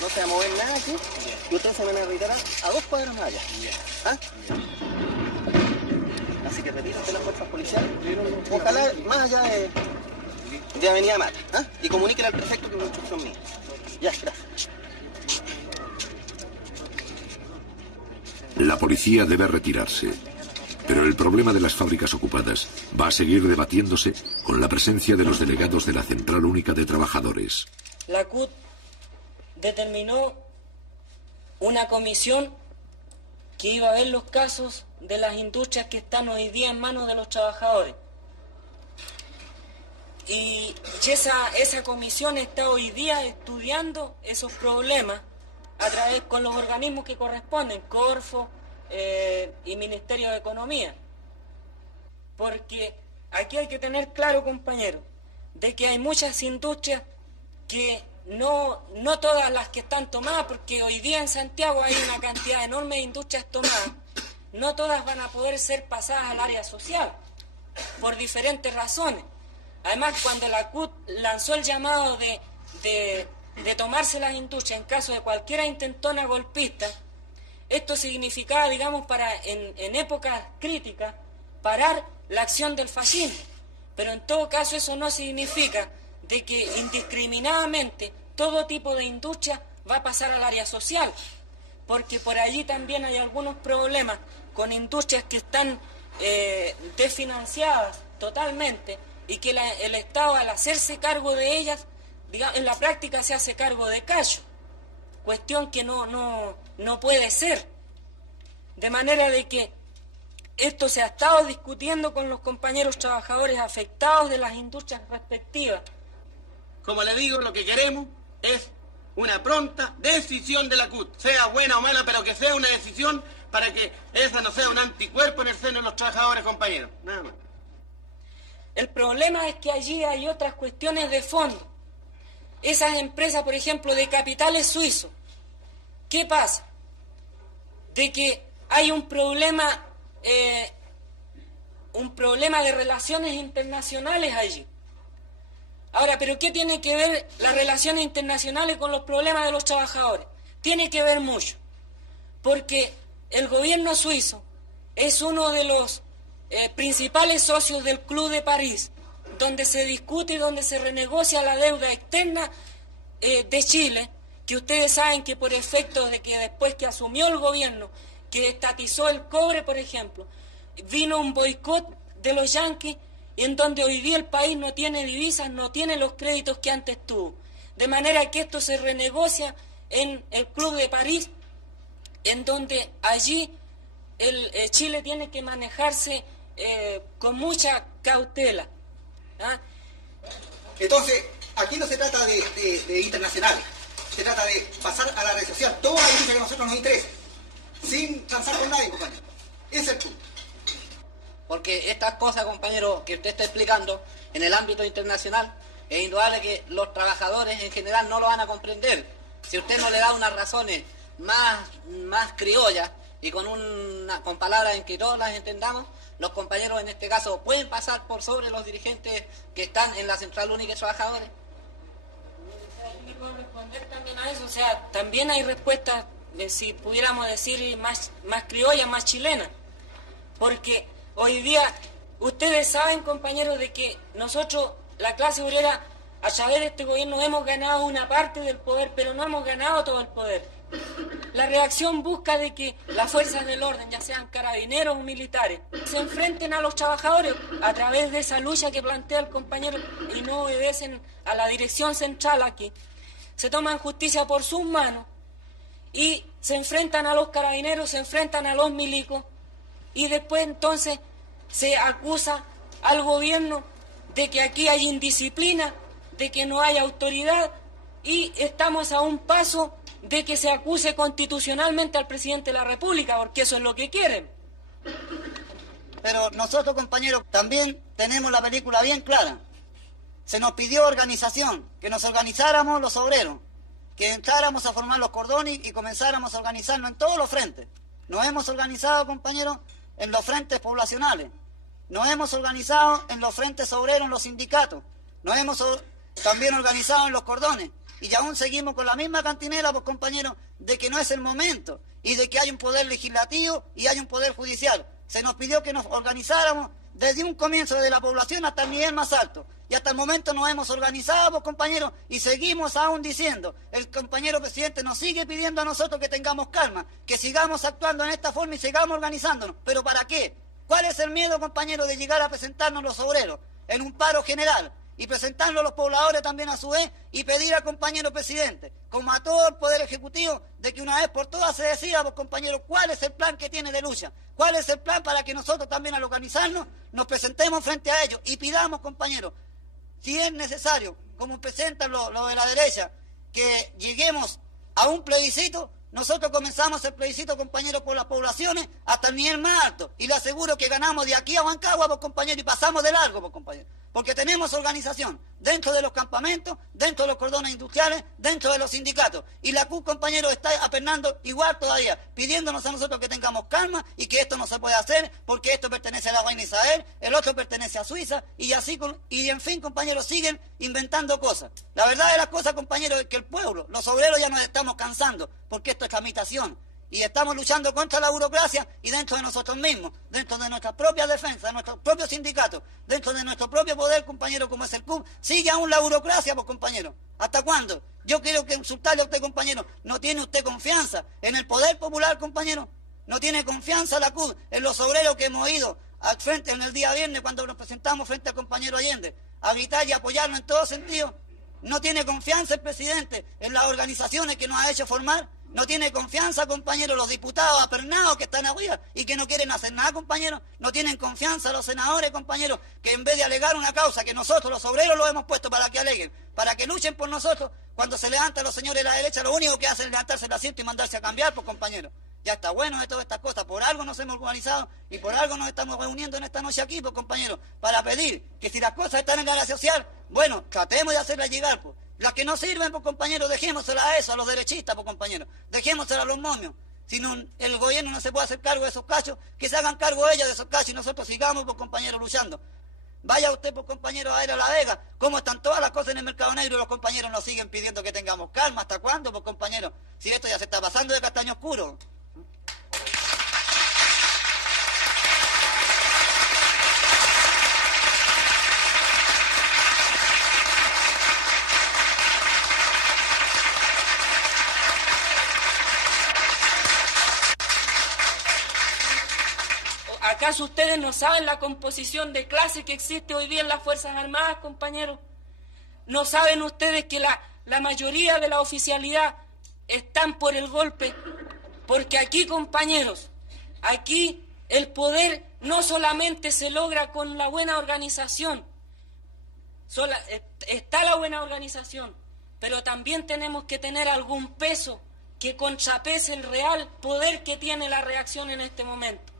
No se va a mover nada aquí y ustedes se van a retirar a 2 cuadras más allá. ¿Ah? Así que retírense las fuerzas policiales. Ojalá más allá de Avenida Mata. ¿Ah? Y comuníquenle al prefecto que es una instrucción mía. Ya, gracias. La policía debe retirarse, pero el problema de las fábricas ocupadas va a seguir debatiéndose con la presencia de los delegados de la Central Única de Trabajadores. La CUT determinó una comisión que iba a ver los casos de las industrias que están hoy día en manos de los trabajadores. Y esa comisión está hoy día estudiando esos problemas a través con los organismos que corresponden, Corfo y Ministerio de Economía. Porque aquí hay que tener claro, compañeros, de que hay muchas industrias que no todas las que están tomadas, porque hoy día en Santiago hay una cantidad enorme de industrias tomadas, no todas van a poder ser pasadas al área social, por diferentes razones. Además, cuando la CUT lanzó el llamado de tomarse las industrias en caso de cualquier intentona golpista, esto significaba, digamos, en épocas críticas, parar la acción del fascismo. Pero en todo caso eso no significa de que indiscriminadamente todo tipo de industria va a pasar al área social, porque por allí también hay algunos problemas con industrias que están desfinanciadas totalmente y que el Estado, al hacerse cargo de ellas, en la práctica se hace cargo de callo, cuestión que no puede ser. De manera de que esto se ha estado discutiendo con los compañeros trabajadores afectados de las industrias respectivas. Como le digo, lo que queremos es una pronta decisión de la CUT, sea buena o mala, pero que sea una decisión para que esa no sea un anticuerpo en el seno de los trabajadores, compañeros. Nada más. El problema es que allí hay otras cuestiones de fondo. Esas empresas, por ejemplo, de capitales suizos, ¿qué pasa? De que hay un problema de relaciones internacionales allí. Ahora, ¿pero qué tiene que ver las relaciones internacionales con los problemas de los trabajadores? Tiene que ver mucho, porque el gobierno suizo es uno de los principales socios del Club de París, donde se discute y donde se renegocia la deuda externa de Chile, que ustedes saben que por efecto de que después que asumió el gobierno, que estatizó el cobre, por ejemplo, vino un boicot de los yanquis, en donde hoy día el país no tiene divisas, no tiene los créditos que antes tuvo. De manera que esto se renegocia en el Club de París, en donde allí Chile tiene que manejarse con mucha cautela. ¿Ah? Entonces, aquí no se trata de internacional, se trata de pasar a la red social toda la industria que a nosotros nos interesa, sin transar con nadie, compañero. Ese es el punto. Porque estas cosas, compañero, que usted está explicando en el ámbito internacional, es indudable que los trabajadores en general no lo van a comprender. Si usted no le da unas razones más criollas y con palabras en que todos las entendamos, los compañeros en este caso pueden pasar por sobre los dirigentes que están en la Central Única de Trabajadores. ¿Me puedo responder también a eso? O sea, también hay respuestas, si pudiéramos decir, más criollas, más chilenas. Porque hoy día, ustedes saben, compañeros, de que nosotros, la clase obrera, a través de este gobierno hemos ganado una parte del poder, pero no hemos ganado todo el poder. La reacción busca de que las fuerzas del orden, ya sean carabineros o militares, se enfrenten a los trabajadores a través de esa lucha que plantea el compañero y no obedecen a la dirección central aquí. Se toman justicia por sus manos y se enfrentan a los carabineros, se enfrentan a los milicos y después entonces se acusa al gobierno de que aquí hay indisciplina, de que no hay autoridad y estamos a un paso de que se acuse constitucionalmente al presidente de la República, porque eso es lo que quieren. Pero nosotros, compañeros, también tenemos la película bien clara. Se nos pidió organización, que nos organizáramos los obreros, que entráramos a formar los cordones y comenzáramos a organizarnos en todos los frentes. Nos hemos organizado, compañeros, en los frentes poblacionales. Nos hemos organizado en los frentes obreros, en los sindicatos. Nos hemos también organizado en los cordones. Y aún seguimos con la misma cantinela, pues, compañeros, de que no es el momento y de que hay un poder legislativo y hay un poder judicial. Se nos pidió que nos organizáramos desde un comienzo, desde la población hasta el nivel más alto. Y hasta el momento nos hemos organizado, pues, compañeros, y seguimos aún diciendo, el compañero presidente nos sigue pidiendo a nosotros que tengamos calma, que sigamos actuando en esta forma y sigamos organizándonos. ¿Pero para qué? ¿Cuál es el miedo, compañeros, de llegar a presentarnos los obreros en un paro general? Y presentarlo a los pobladores también a su vez y pedir al compañero presidente, como a todo el Poder Ejecutivo, de que una vez por todas se decida, pues, compañeros, cuál es el plan que tiene de lucha, cuál es el plan para que nosotros también al organizarnos nos presentemos frente a ellos y pidamos, compañeros, si es necesario, como presentan los de la derecha, que lleguemos a un plebiscito. Nosotros comenzamos el plebiscito, compañeros, por las poblaciones hasta el nivel más alto. Y le aseguro que ganamos de aquí a Huancagua, pues, compañeros, y pasamos de largo, pues, compañeros. Porque tenemos organización dentro de los campamentos, dentro de los cordones industriales, dentro de los sindicatos. Y la CUT, compañeros, está apernando igual todavía, pidiéndonos a nosotros que tengamos calma y que esto no se puede hacer porque esto pertenece a la reina Isabel, el otro pertenece a Suiza, y así, y en fin, compañeros, siguen inventando cosas. La verdad de las cosas, compañeros, es que el pueblo, los obreros ya nos estamos cansando, porque esto es tramitación. Y estamos luchando contra la burocracia y dentro de nosotros mismos, dentro de nuestras propias defensas, de nuestros propios sindicatos, dentro de nuestro propio poder, compañero, como es el CUB, sigue aún la burocracia, pues, compañero. ¿Hasta cuándo? Yo quiero que insultarle a usted, compañero. ¿No tiene usted confianza en el poder popular, compañero? ¿No tiene confianza la CUB en los obreros que hemos ido al frente en el día viernes cuando nos presentamos frente al compañero Allende a gritar y apoyarnos en todo sentido? ¿No tiene confianza el presidente en las organizaciones que nos ha hecho formar? ¿No tiene confianza, compañeros, los diputados apernados que están arriba y que no quieren hacer nada, compañeros? ¿No tienen confianza los senadores, compañeros, que en vez de alegar una causa que nosotros, los obreros, los hemos puesto para que aleguen, para que luchen por nosotros, cuando se levantan los señores de la derecha, lo único que hacen es levantarse el asiento y mandarse a cambiar, pues, compañeros? Ya está bueno de todas estas cosas. Por algo nos hemos organizado y por algo nos estamos reuniendo en esta noche aquí, pues, compañeros, para pedir que si las cosas están en la área social, bueno, tratemos de hacerlas llegar, pues. Las que no sirven, pues, compañeros, dejémoselas a eso, a los derechistas, pues, compañeros. Dejémoselas a los momios. Si no, el gobierno no se puede hacer cargo de esos cachos, que se hagan cargo ellos de esos cachos y nosotros sigamos, pues, compañeros, luchando. Vaya usted, pues, compañero, a ir a La Vega, cómo están todas las cosas en el mercado negro y los compañeros nos siguen pidiendo que tengamos calma. ¿Hasta cuándo, pues, compañero? Si esto ya se está pasando de castaño oscuro. ¿Acaso ustedes no saben la composición de clase que existe hoy día en las Fuerzas Armadas, compañeros? ¿No saben ustedes que la mayoría de la oficialidad están por el golpe? Porque aquí, compañeros, aquí el poder no solamente se logra con la buena organización, está la buena organización, pero también tenemos que tener algún peso que contrapese el real poder que tiene la reacción en este momento.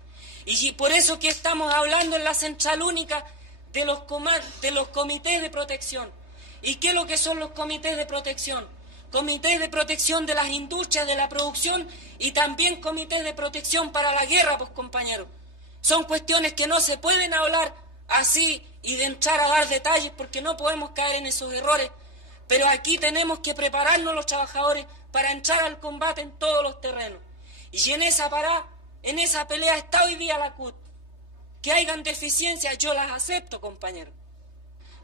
Y por eso que estamos hablando en la Central Única de los comités de protección. ¿Y qué es lo que son los comités de protección? Comités de protección de las industrias, de la producción y también comités de protección para la guerra, pues, compañeros. Son cuestiones que no se pueden hablar así y de entrar a dar detalles porque no podemos caer en esos errores. Pero aquí tenemos que prepararnos los trabajadores para entrar al combate en todos los terrenos. Y en esa pelea está hoy día la CUT. Que hayan deficiencias, yo las acepto, compañeros.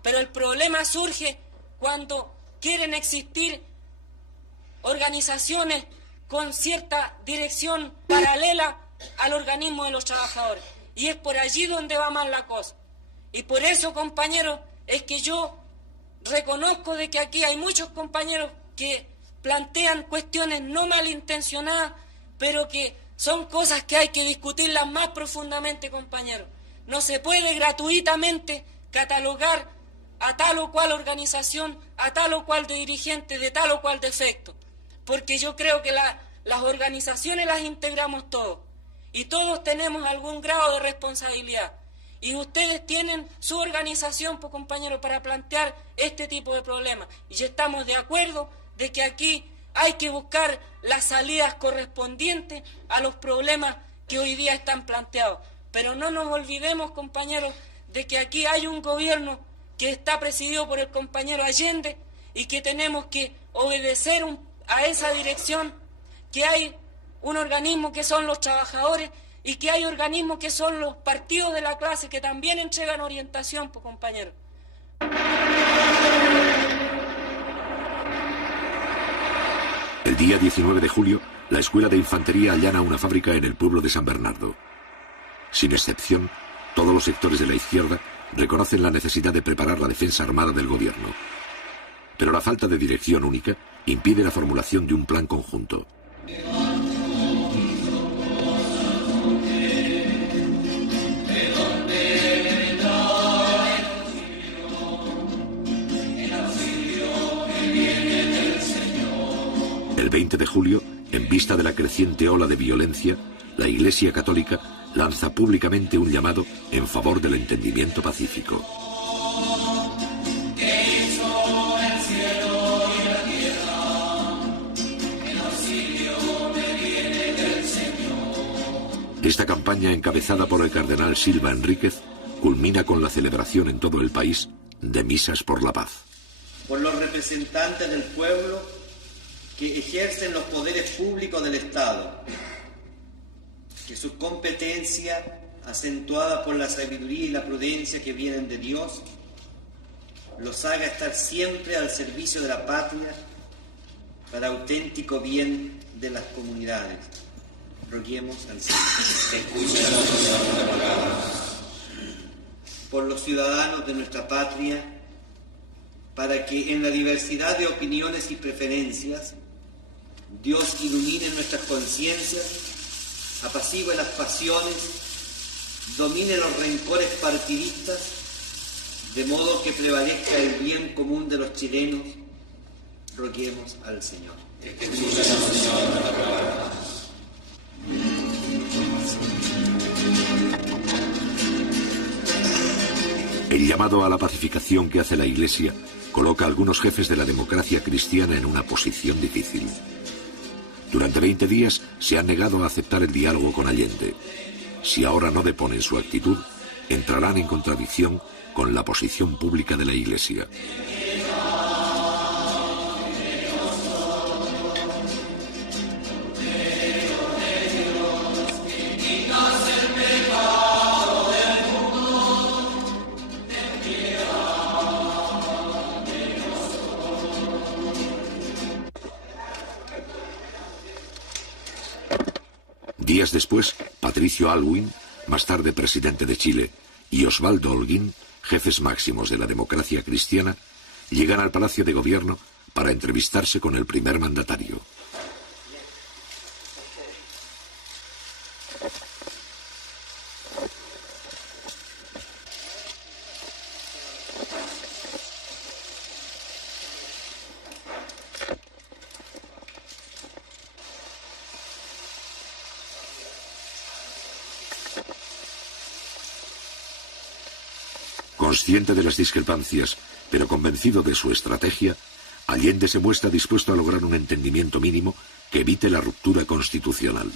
Pero el problema surge cuando quieren existir organizaciones con cierta dirección paralela al organismo de los trabajadores. Y es por allí donde va mal la cosa. Y por eso, compañeros, es que yo reconozco de que aquí hay muchos compañeros que plantean cuestiones no malintencionadas, pero que son cosas que hay que discutirlas más profundamente, compañeros. No se puede gratuitamente catalogar a tal o cual organización, a tal o cual de dirigente, de tal o cual defecto. Porque yo creo que las organizaciones las integramos todos. Y todos tenemos algún grado de responsabilidad. Y ustedes tienen su organización, pues, compañeros, para plantear este tipo de problemas. Y estamos de acuerdo de que aquí hay que buscar las salidas correspondientes a los problemas que hoy día están planteados. Pero no nos olvidemos, compañeros, de que aquí hay un gobierno que está presidido por el compañero Allende y que tenemos que obedecer a esa dirección, que hay un organismo que son los trabajadores y que hay organismos que son los partidos de la clase que también entregan orientación, pues, compañeros. El día 19 de julio, la Escuela de Infantería allana una fábrica en el pueblo de San Bernardo. Sin excepción, todos los sectores de la izquierda reconocen la necesidad de preparar la defensa armada del gobierno. Pero la falta de dirección única impide la formulación de un plan conjunto. El 20 de julio, en vista de la creciente ola de violencia, la Iglesia Católica lanza públicamente un llamado en favor del entendimiento pacífico. Esta campaña, encabezada por el cardenal Silva Enríquez, culmina con la celebración en todo el país de misas por la paz. Por los representantes del pueblo que ejercen los poderes públicos del Estado, que su competencia, acentuada por la sabiduría y la prudencia que vienen de Dios, los haga estar siempre al servicio de la patria para auténtico bien de las comunidades. Roguemos al Señor. Por los ciudadanos de nuestra patria, para que en la diversidad de opiniones y preferencias, Dios ilumine nuestras conciencias, apacigüe las pasiones, domine los rencores partidistas, de modo que prevalezca el bien común de los chilenos. Roguemos al Señor. El llamado a la pacificación que hace la Iglesia coloca a algunos jefes de la democracia cristiana en una posición difícil. Durante 20 días se han negado a aceptar el diálogo con Allende. Si ahora no deponen su actitud, entrarán en contradicción con la posición pública de la Iglesia. Días después, Patricio Aylwin, más tarde presidente de Chile, y Osvaldo Holguín, jefes máximos de la democracia cristiana, llegan al Palacio de Gobierno para entrevistarse con el primer mandatario. Consciente de las discrepancias, pero convencido de su estrategia, Allende se muestra dispuesto a lograr un entendimiento mínimo que evite la ruptura constitucional.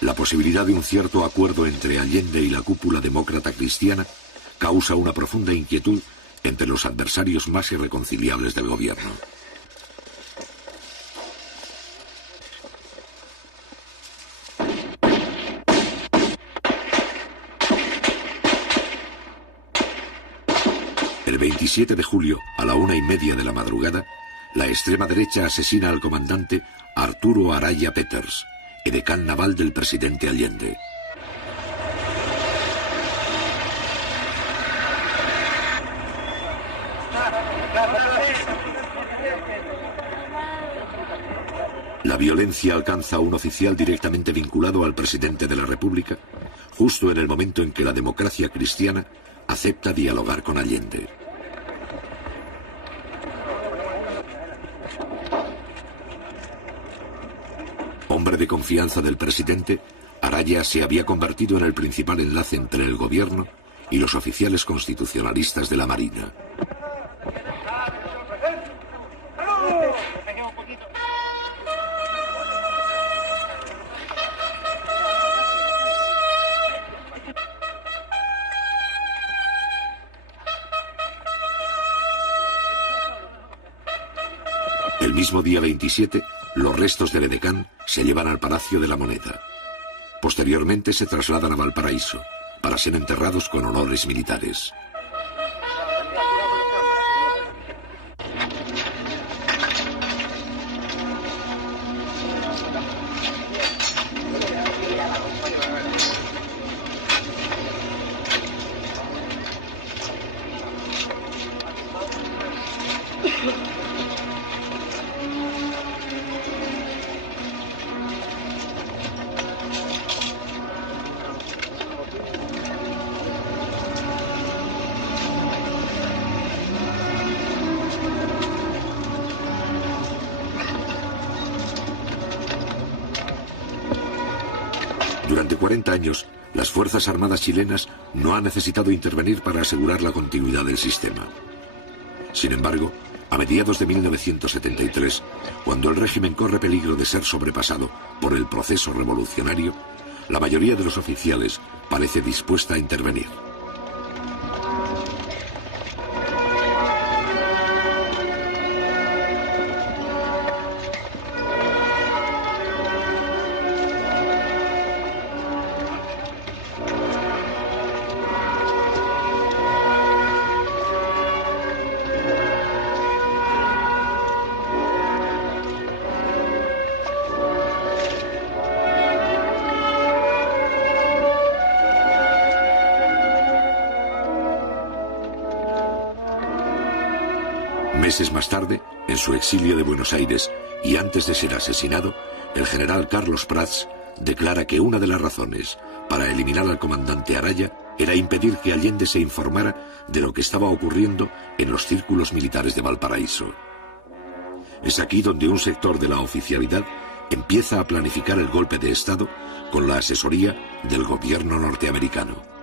La posibilidad de un cierto acuerdo entre Allende y la cúpula demócrata cristiana causa una profunda inquietud entre los adversarios más irreconciliables del gobierno. El 27 de julio, a la 1:30 de la madrugada, la extrema derecha asesina al comandante Arturo Araya Peters, edecán naval del presidente Allende. La violencia alcanza a un oficial directamente vinculado al presidente de la República, justo en el momento en que la democracia cristiana acepta dialogar con Allende. Hombre de confianza del presidente, Araya se había convertido en el principal enlace entre el gobierno y los oficiales constitucionalistas de la Marina. El mismo día 27, los restos del edecán se llevan al Palacio de la Moneda. Posteriormente se trasladan a Valparaíso, para ser enterrados con honores militares. Durante 40 años, las Fuerzas Armadas chilenas no han necesitado intervenir para asegurar la continuidad del sistema. Sin embargo, a mediados de 1973, cuando el régimen corre peligro de ser sobrepasado por el proceso revolucionario, la mayoría de los oficiales parece dispuesta a intervenir. Meses más tarde, en su exilio de Buenos Aires y antes de ser asesinado, el general Carlos Prats declara que una de las razones para eliminar al comandante Araya era impedir que Allende se informara de lo que estaba ocurriendo en los círculos militares de Valparaíso. Es aquí donde un sector de la oficialidad empieza a planificar el golpe de Estado con la asesoría del gobierno norteamericano.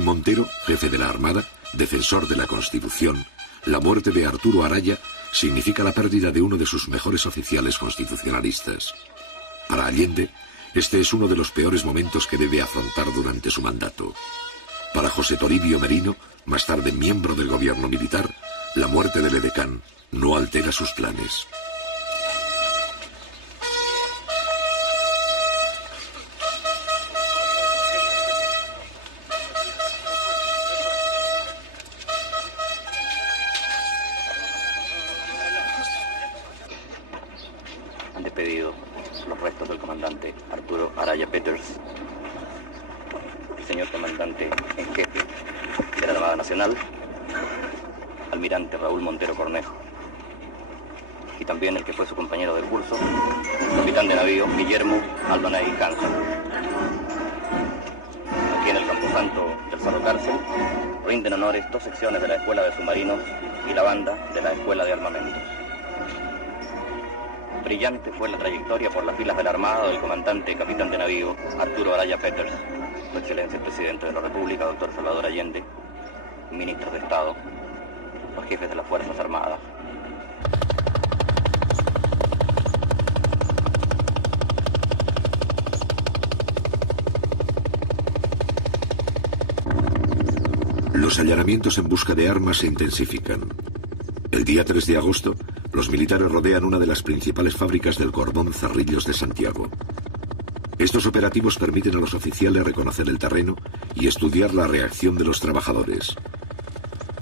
Raúl Montero, jefe de la Armada, defensor de la Constitución, la muerte de Arturo Araya significa la pérdida de uno de sus mejores oficiales constitucionalistas. Para Allende, este es uno de los peores momentos que debe afrontar durante su mandato. Para José Toribio Merino, más tarde miembro del gobierno militar, la muerte del edecán no altera sus planes. Han despedido los restos del comandante Arturo Araya Peters, el señor comandante en jefe de la Armada Nacional, almirante Raúl Montero Cornejo, y también el que fue su compañero de curso, capitán de navío Guillermo Aldonay Hanson. Aquí en el camposanto del Cerro Cárcel rinden honores 2 secciones de la Escuela de Submarinos y la banda de la Escuela de Armamentos. Brillante fue la trayectoria por las filas de la Armada del comandante capitán de navío Arturo Araya Peters, Su Excelencia el Presidente de la República, doctor Salvador Allende, ministros de Estado, los jefes de las Fuerzas Armadas. Los allanamientos en busca de armas se intensifican. El día 3 de agosto, los militares rodean una de las principales fábricas del cordón Cerrillos de Santiago. Estos operativos permiten a los oficiales reconocer el terreno y estudiar la reacción de los trabajadores.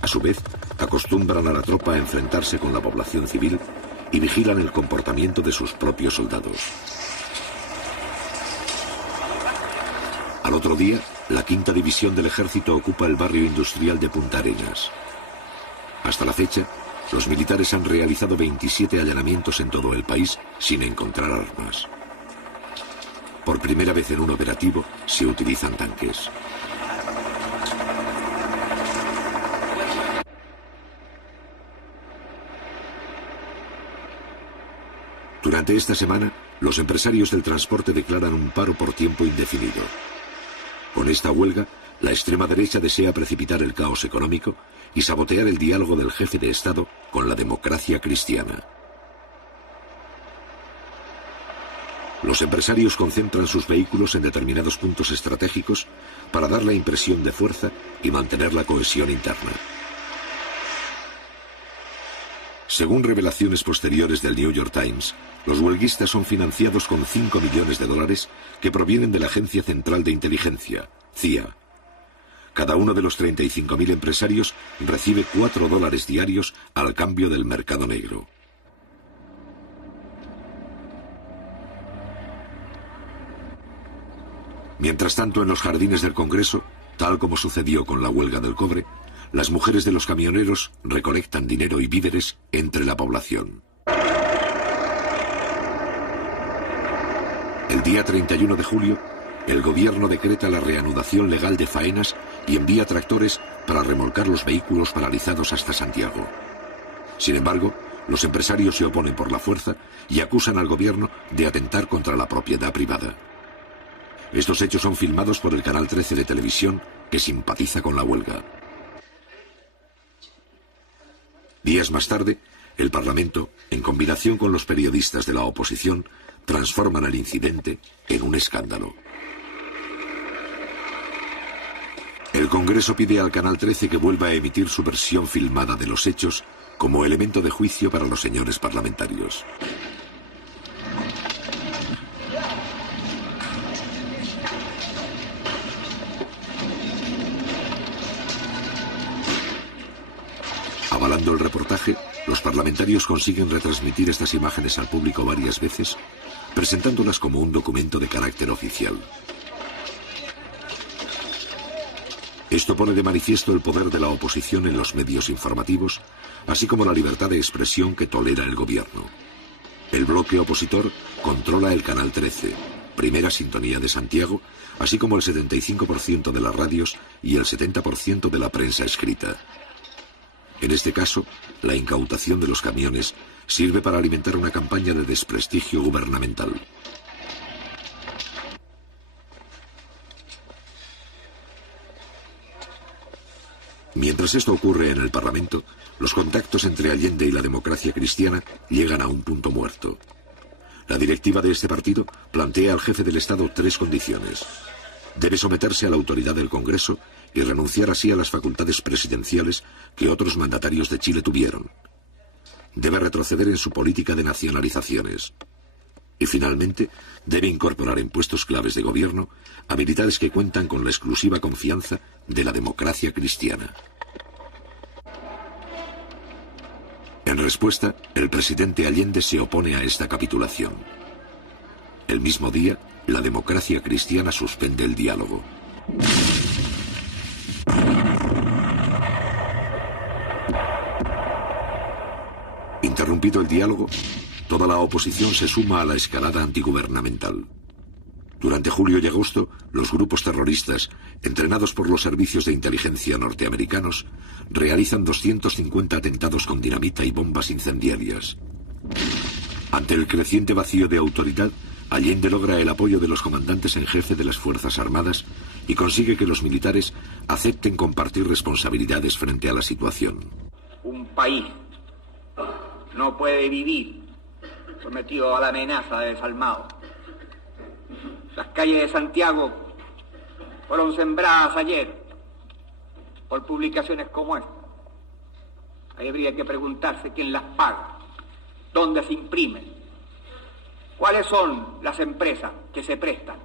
A su vez, acostumbran a la tropa a enfrentarse con la población civil y vigilan el comportamiento de sus propios soldados. Al otro día, la 5ª División del Ejército ocupa el barrio industrial de Punta Arenas. Hasta la fecha, los militares han realizado 27 allanamientos en todo el país sin encontrar armas. Por primera vez en un operativo se utilizan tanques. Durante esta semana, los empresarios del transporte declaran un paro por tiempo indefinido. Con esta huelga, la extrema derecha desea precipitar el caos económico y sabotear el diálogo del jefe de Estado con la democracia cristiana. Los empresarios concentran sus vehículos en determinados puntos estratégicos para dar la impresión de fuerza y mantener la cohesión interna. Según revelaciones posteriores del New York Times, los huelguistas son financiados con $5 millones que provienen de la Agencia Central de Inteligencia, CIA. Cada uno de los 35.000 empresarios recibe $4 diarios al cambio del mercado negro. Mientras tanto, en los jardines del Congreso, tal como sucedió con la huelga del cobre, las mujeres de los camioneros recolectan dinero y víveres entre la población. El día 31 de julio, el gobierno decreta la reanudación legal de faenas y envía tractores para remolcar los vehículos paralizados hasta Santiago. Sin embargo, los empresarios se oponen por la fuerza y acusan al gobierno de atentar contra la propiedad privada. Estos hechos son filmados por el Canal 13 de televisión, que simpatiza con la huelga. Días más tarde, el Parlamento, en combinación con los periodistas de la oposición, transforman el incidente en un escándalo. El Congreso pide al Canal 13 que vuelva a emitir su versión filmada de los hechos como elemento de juicio para los señores parlamentarios. Avalando el reportaje, los parlamentarios consiguen retransmitir estas imágenes al público varias veces, presentándolas como un documento de carácter oficial. Esto pone de manifiesto el poder de la oposición en los medios informativos, así como la libertad de expresión que tolera el gobierno. El bloque opositor controla el Canal 13, primera sintonía de Santiago, así como el 75% de las radios y el 70% de la prensa escrita. En este caso, la incautación de los camiones sirve para alimentar una campaña de desprestigio gubernamental. Mientras esto ocurre en el Parlamento, los contactos entre Allende y la democracia cristiana llegan a un punto muerto. La directiva de este partido plantea al jefe del Estado 3 condiciones. Debe someterse a la autoridad del Congreso y renunciar así a las facultades presidenciales que otros mandatarios de Chile tuvieron. Debe retroceder en su política de nacionalizaciones. Y finalmente, debe incorporar en puestos claves de gobierno a militares que cuentan con la exclusiva confianza de la democracia cristiana. En respuesta, el presidente Allende se opone a esta capitulación. El mismo día, la democracia cristiana suspende el diálogo. Interrumpido el diálogo, toda la oposición se suma a la escalada antigubernamental. Durante julio y agosto, los grupos terroristas, entrenados por los servicios de inteligencia norteamericanos, realizan 250 atentados con dinamita y bombas incendiarias. Ante el creciente vacío de autoridad, Allende logra el apoyo de los comandantes en jefe de las Fuerzas Armadas y consigue que los militares acepten compartir responsabilidades frente a la situación. Un país no puede vivir sometido a la amenaza de desalmado. Las calles de Santiago fueron sembradas ayer por publicaciones como esta. Ahí habría que preguntarse quién las paga, dónde se imprimen, cuáles son las empresas que se prestan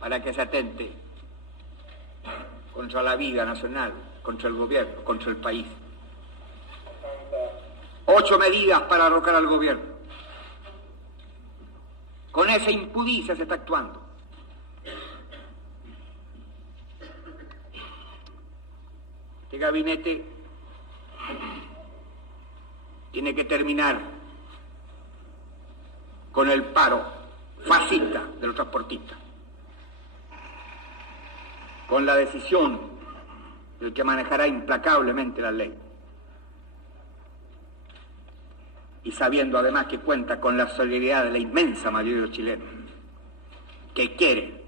para que se atente contra la vida nacional, contra el gobierno, contra el país. 8 medidas para derrocar al gobierno. Con esa impudicia se está actuando. Este gabinete tiene que terminar con el paro fascista de los transportistas, con la decisión del que manejará implacablemente la ley, y sabiendo además que cuenta con la solidaridad de la inmensa mayoría de los chilenos, que quieren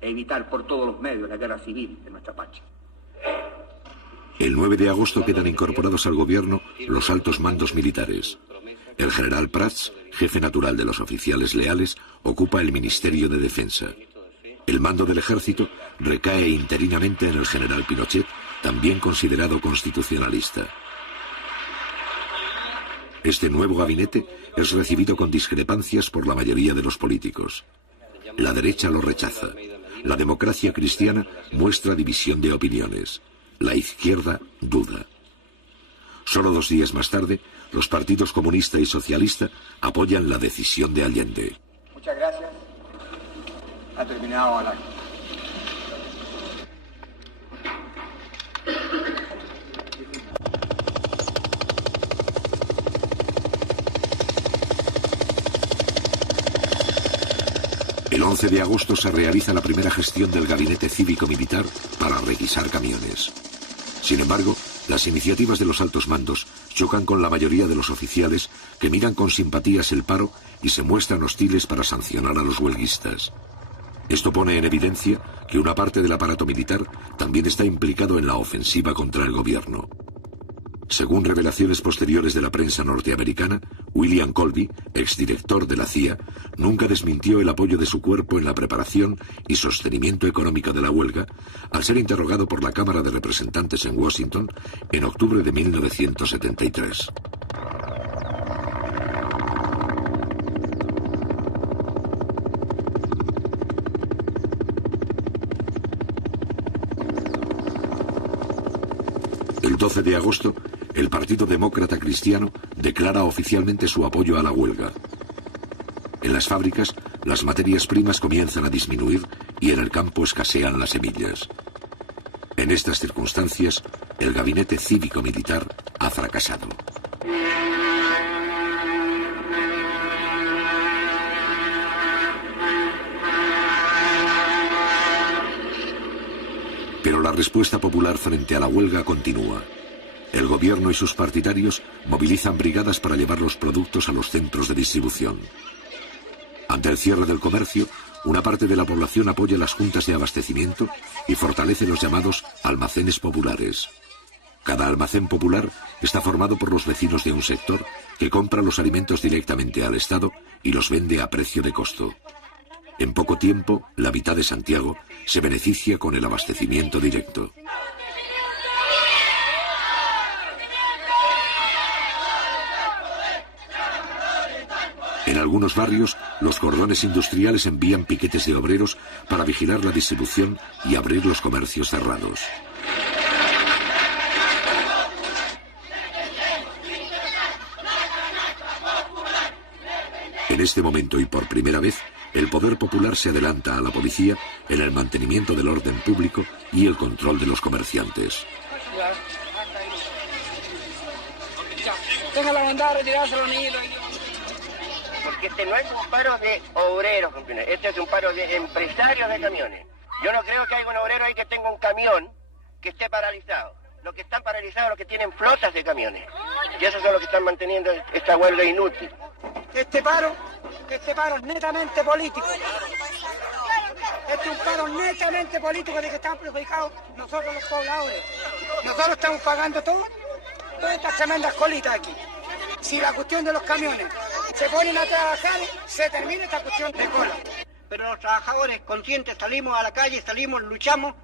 evitar por todos los medios la guerra civil de nuestra patria. El 9 de agosto quedan incorporados al gobierno los altos mandos militares. El general Prats, jefe natural de los oficiales leales, ocupa el Ministerio de Defensa. El mando del ejército recae interinamente en el general Pinochet, también considerado constitucionalista. Este nuevo gabinete es recibido con discrepancias por la mayoría de los políticos. La derecha lo rechaza. La democracia cristiana muestra división de opiniones. La izquierda duda. Solo 2 días más tarde, los partidos comunista y socialista apoyan la decisión de Allende. Muchas gracias. Ha terminado el acto. El 11 de agosto se realiza la primera gestión del gabinete cívico-militar para requisar camiones. Sin embargo, las iniciativas de los altos mandos chocan con la mayoría de los oficiales que miran con simpatías el paro y se muestran hostiles para sancionar a los huelguistas. Esto pone en evidencia que una parte del aparato militar también está implicado en la ofensiva contra el gobierno. Según revelaciones posteriores de la prensa norteamericana, William Colby, exdirector de la CIA, nunca desmintió el apoyo de su cuerpo en la preparación y sostenimiento económico de la huelga, al ser interrogado por la Cámara de Representantes en Washington en octubre de 1973. El 12 de agosto, el Partido Demócrata Cristiano declara oficialmente su apoyo a la huelga. En las fábricas, las materias primas comienzan a disminuir y en el campo escasean las semillas. En estas circunstancias, el gabinete cívico-militar ha fracasado. Pero la respuesta popular frente a la huelga continúa. El gobierno y sus partidarios movilizan brigadas para llevar los productos a los centros de distribución. Ante el cierre del comercio, una parte de la población apoya las juntas de abastecimiento y fortalece los llamados almacenes populares. Cada almacén popular está formado por los vecinos de un sector que compra los alimentos directamente al Estado y los vende a precio de costo. En poco tiempo, la mitad de Santiago se beneficia con el abastecimiento directo. En algunos barrios, los cordones industriales envían piquetes de obreros para vigilar la distribución y abrir los comercios cerrados. En este momento y por primera vez, el poder popular se adelanta a la policía en el mantenimiento del orden público y el control de los comerciantes. Tenga la bondad de retirarse los niños. Porque este no es un paro de obreros, este es un paro de empresarios de camiones. Yo no creo que haya un obrero ahí que tenga un camión que esté paralizado. Los que están paralizados son los que tienen flotas de camiones. Y esos son los que están manteniendo esta huelga inútil. Este paro es netamente político. Este es un paro netamente político de que están perjudicados nosotros los pobladores. Nosotros estamos pagando todas estas tremendas colitas aquí. Si la cuestión de los camiones se ponen a trabajar, se termina esta cuestión de cola. Pero los trabajadores conscientes salimos a la calle, salimos, luchamos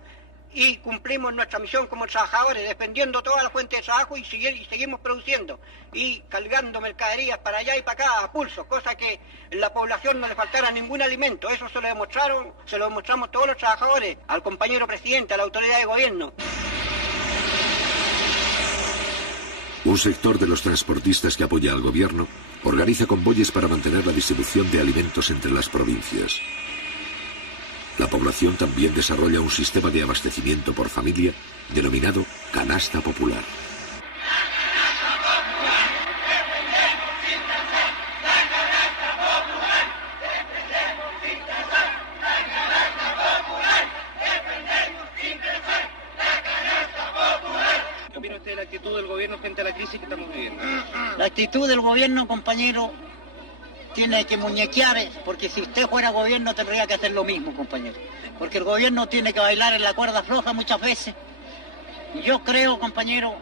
y cumplimos nuestra misión como trabajadores, defendiendo toda la fuente de trabajo y seguimos produciendo y cargando mercaderías para allá y para acá a pulso, cosa que a la población no le faltara ningún alimento. Eso se lo demostramos todos los trabajadores, al compañero presidente, a la autoridad de gobierno. Un sector de los transportistas que apoya al gobierno organiza convoyes para mantener la distribución de alimentos entre las provincias. La población también desarrolla un sistema de abastecimiento por familia denominado canasta popular. ¿Qué opina usted de la actitud del gobierno frente a la crisis que estamos viviendo? La actitud del gobierno, compañero, tiene que muñequear, porque si usted fuera gobierno tendría que hacer lo mismo, compañero. Porque el gobierno tiene que bailar en la cuerda floja muchas veces. Yo creo, compañero,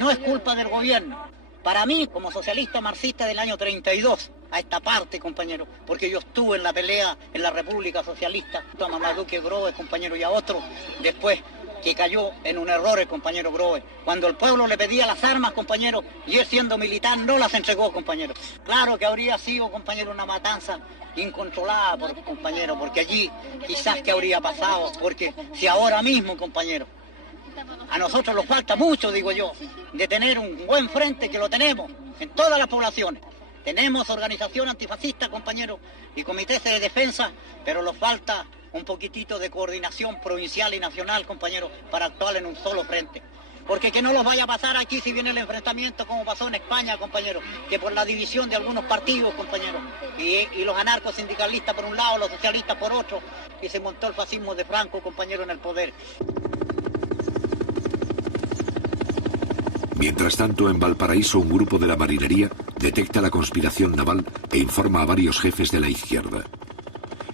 no es culpa del gobierno. Para mí, como socialista marxista del año 32, a esta parte, compañero, porque yo estuve en la pelea en la República Socialista, a Mamaduque Groves, compañero, y a otro, después que cayó en un error el compañero Groves. Cuando el pueblo le pedía las armas, compañero, y él siendo militar no las entregó, compañero. Claro que habría sido, compañero, una matanza incontrolada, compañero, porque allí quizás que habría pasado, porque si ahora mismo, compañero, a nosotros nos falta mucho, digo yo, de tener un buen frente, que lo tenemos en todas las poblaciones. Tenemos organización antifascista, compañero, y comités de defensa, pero nos falta un poquitito de coordinación provincial y nacional, compañero, para actuar en un solo frente. Porque que no los vaya a pasar aquí si viene el enfrentamiento como pasó en España, compañero, que por la división de algunos partidos, compañero, y los anarcos sindicalistas por un lado, los socialistas por otro, y se montó el fascismo de Franco, compañero, en el poder. Mientras tanto, en Valparaíso, un grupo de la marinería detecta la conspiración naval e informa a varios jefes de la izquierda.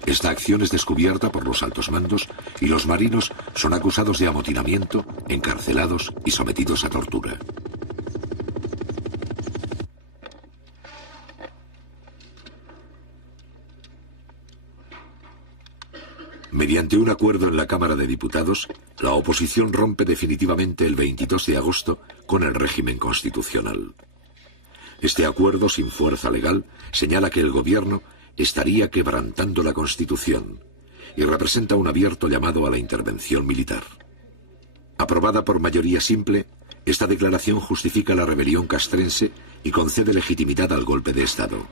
Esta acción es descubierta por los altos mandos y los marinos son acusados de amotinamiento, encarcelados y sometidos a tortura. Mediante un acuerdo en la Cámara de Diputados, la oposición rompe definitivamente el 22 de agosto con el régimen constitucional. Este acuerdo, sin fuerza legal, señala que el gobierno estaría quebrantando la Constitución y representa un abierto llamado a la intervención militar. Aprobada por mayoría simple, esta declaración justifica la rebelión castrense y concede legitimidad al golpe de Estado.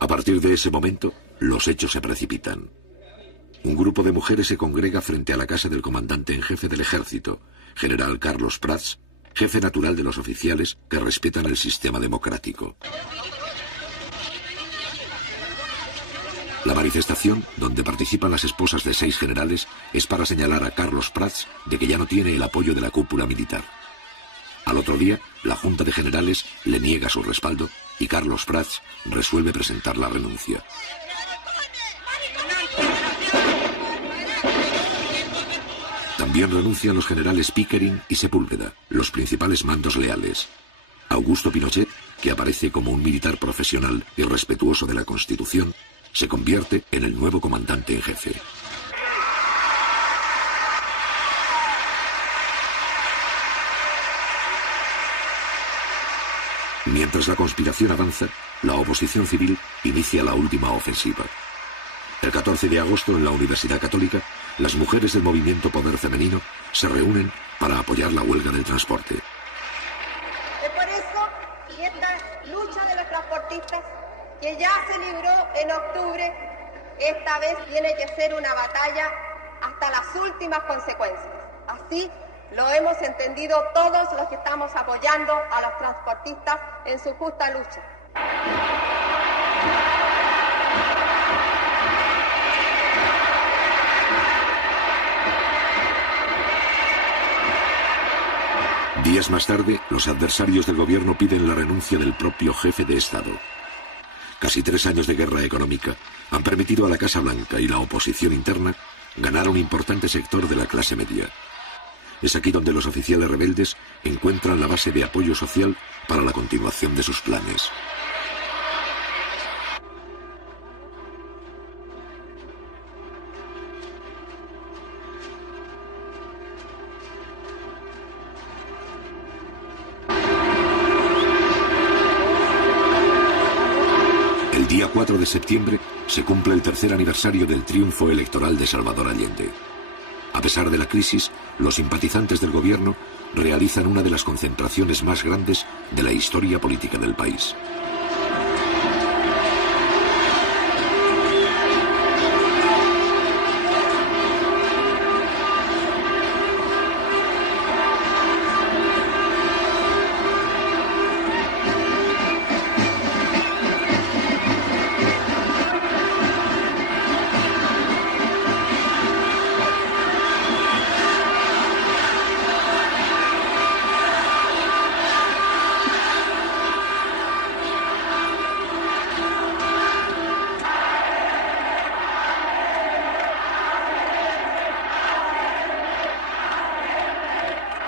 A partir de ese momento, los hechos se precipitan. Un grupo de mujeres se congrega frente a la casa del comandante en jefe del ejército, general Carlos Prats, jefe natural de los oficiales que respetan el sistema democrático. La manifestación, donde participan las esposas de 6 generales, es para señalar a Carlos Prats de que ya no tiene el apoyo de la cúpula militar. Al otro día, la Junta de Generales le niega su respaldo y Carlos Prats resuelve presentar la renuncia. También renuncian los generales Pickering y Sepúlveda, los principales mandos leales. Augusto Pinochet, que aparece como un militar profesional y respetuoso de la Constitución, se convierte en el nuevo comandante en jefe. Mientras la conspiración avanza, la oposición civil inicia la última ofensiva. El 14 de agosto, en la Universidad Católica, las mujeres del movimiento Poder Femenino se reúnen para apoyar la huelga del transporte. Es por eso que esta lucha de los transportistas, que ya se libró en octubre, esta vez tiene que ser una batalla hasta las últimas consecuencias. Así lo hemos entendido todos los que estamos apoyando a los transportistas en su justa lucha. Días más tarde, los adversarios del gobierno piden la renuncia del propio jefe de Estado. Casi 3 años de guerra económica han permitido a la Casa Blanca y la oposición interna ganar un importante sector de la clase media. Es aquí donde los oficiales rebeldes encuentran la base de apoyo social para la continuación de sus planes. El día 4 de septiembre se cumple el 3er aniversario del triunfo electoral de Salvador Allende. A pesar de la crisis, los simpatizantes del gobierno realizan una de las concentraciones más grandes de la historia política del país.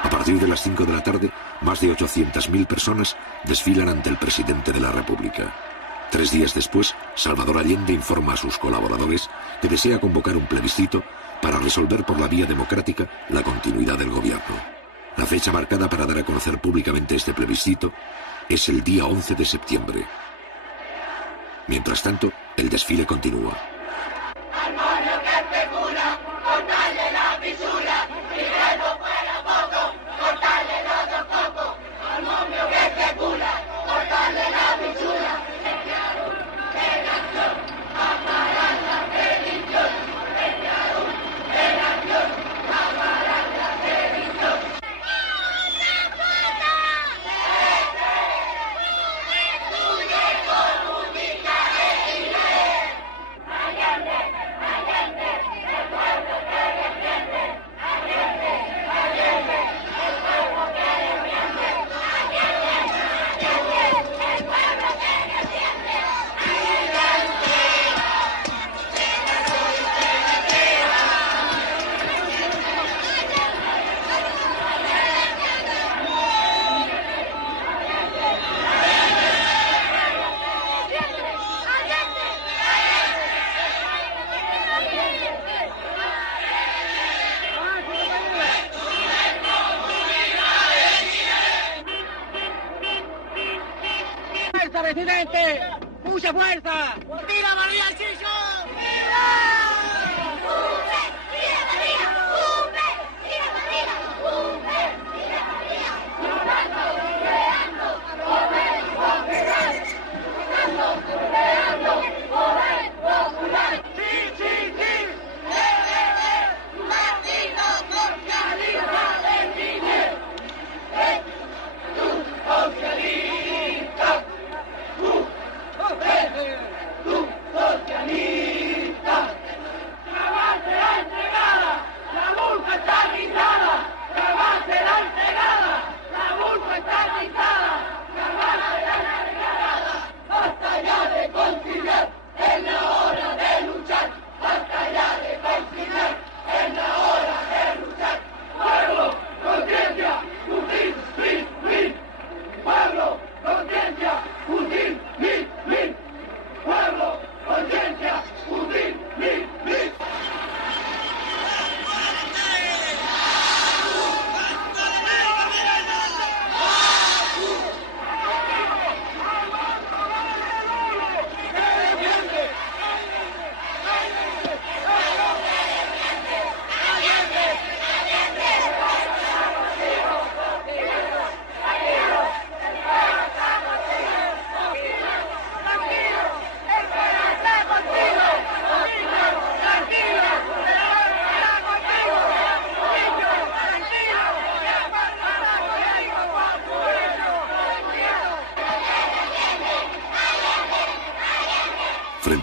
A partir de las 5 de la tarde, más de 800.000 personas desfilan ante el presidente de la República. 3 días después, Salvador Allende informa a sus colaboradores que desea convocar un plebiscito para resolver por la vía democrática la continuidad del gobierno. La fecha marcada para dar a conocer públicamente este plebiscito es el día 11 de septiembre. Mientras tanto, el desfile continúa. ¡Presidente! ¡Mucha fuerza! ¡Viva María Arcillo! ¡Socialista!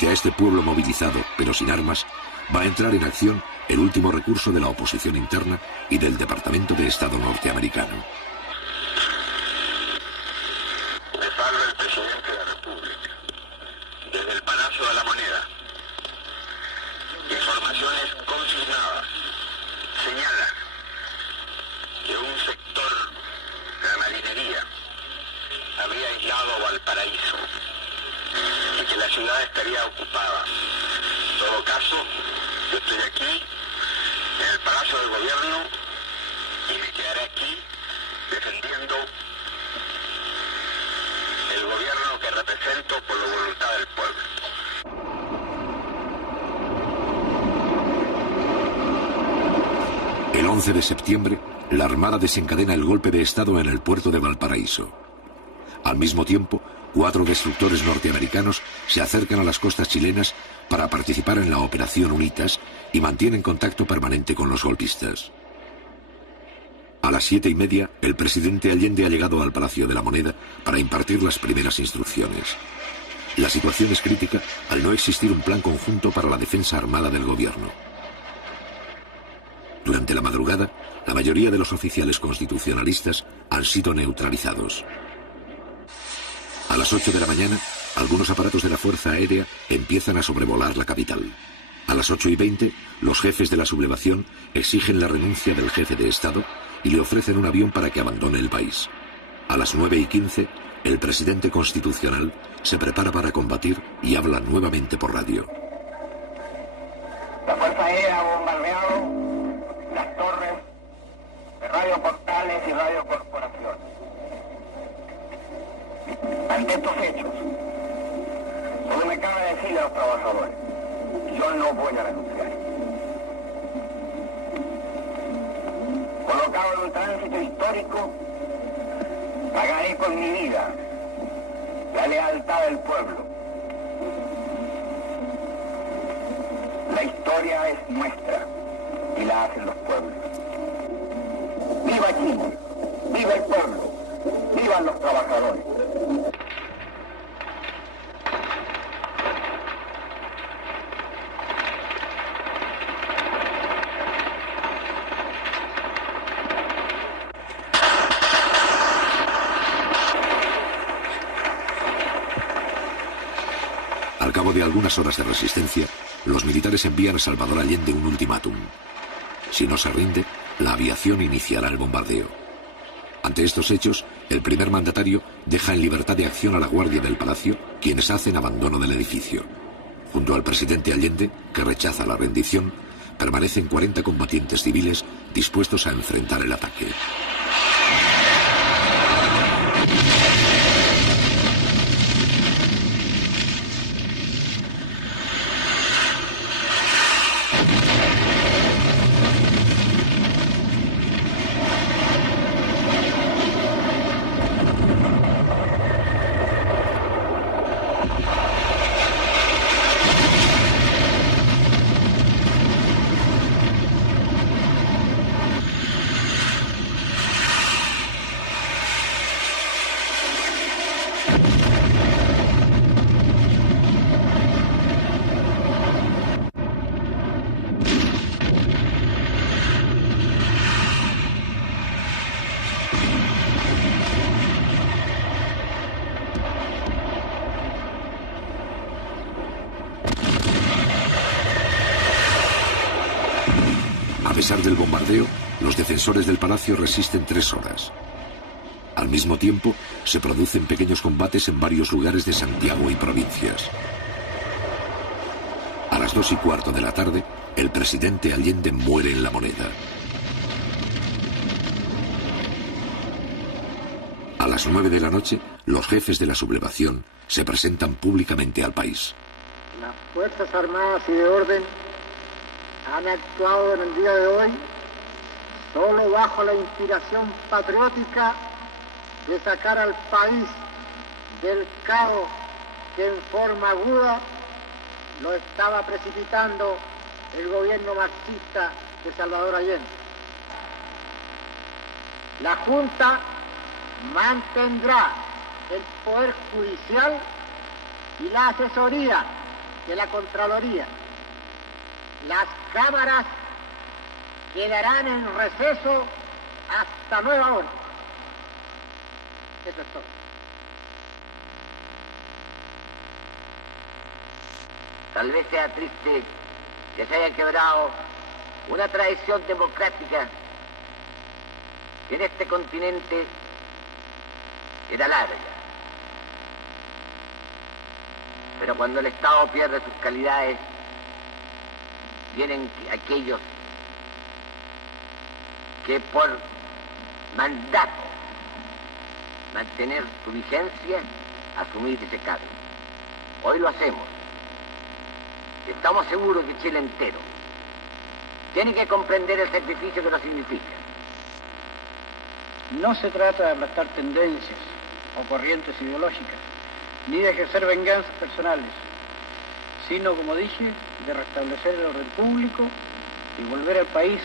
Frente a este pueblo movilizado, pero sin armas, va a entrar en acción el último recurso de la oposición interna y del Departamento de Estado norteamericano. Les habla el presidente de la República, desde el Palacio de la Moneda. Informaciones confirmadas señalan que un sector de la marinería habría aislado Valparaíso y que la ciudad estaría ocupada. En todo caso, yo estoy aquí en el Palacio del Gobierno y me quedaré aquí defendiendo el gobierno que represento por la voluntad del pueblo. El 11 de septiembre, la Armada desencadena el golpe de Estado en el puerto de Valparaíso. Al mismo tiempo, 4 destructores norteamericanos se acercan a las costas chilenas para participar en la Operación Unitas y mantienen contacto permanente con los golpistas. A las 7:30, el presidente Allende ha llegado al Palacio de la Moneda para impartir las primeras instrucciones. La situación es crítica al no existir un plan conjunto para la defensa armada del gobierno. Durante la madrugada, la mayoría de los oficiales constitucionalistas han sido neutralizados. A las 8 de la mañana, algunos aparatos de la Fuerza Aérea empiezan a sobrevolar la capital. A las 8:20, los jefes de la sublevación exigen la renuncia del jefe de Estado y le ofrecen un avión para que abandone el país. A las 9:15, el presidente constitucional se prepara para combatir y habla nuevamente por radio. La Fuerza Aérea ha bombardeado las torres de Radio Portales y Radio Corporación. Ante estos hechos, solo me cabe decirle a los trabajadores, yo no voy a renunciar. Colocado en un tránsito histórico, pagaré con mi vida la lealtad del pueblo. La historia es nuestra y la hacen los pueblos. ¡Viva Chile! ¡Viva el pueblo! ¡Vivan los trabajadores! Al cabo de algunas horas de resistencia, los militares envían a Salvador Allende un ultimátum. Si no se rinde, la aviación iniciará el bombardeo. Ante estos hechos, el primer mandatario deja en libertad de acción a la guardia del palacio, quienes hacen abandono del edificio. Junto al presidente Allende, que rechaza la rendición, permanecen 40 combatientes civiles dispuestos a enfrentar el ataque. A pesar del bombardeo, los defensores del palacio resisten 3 horas. Al mismo tiempo, se producen pequeños combates en varios lugares de Santiago y provincias. A las 2:15 de la tarde, el presidente Allende muere en La Moneda. A las 9 de la noche, los jefes de la sublevación se presentan públicamente al país. Las Fuerzas Armadas y de Orden han actuado en el día de hoy solo bajo la inspiración patriótica de sacar al país del caos que en forma aguda lo estaba precipitando el gobierno marxista de Salvador Allende. La Junta mantendrá el poder judicial y la asesoría de la Contraloría. Las cámaras quedarán en receso hasta nueva orden. Eso es todo. Tal vez sea triste que se haya quebrado una tradición democrática que en este continente era larga. Pero cuando el Estado pierde sus calidades, vienen aquellos que por mandato mantener su vigencia, asumir ese cargo. Hoy lo hacemos. Estamos seguros que Chile entero tiene que comprender el sacrificio que nos significa. No se trata de aplastar tendencias o corrientes ideológicas, ni de ejercer venganzas personales, sino, como dije, de restablecer el orden público y volver al país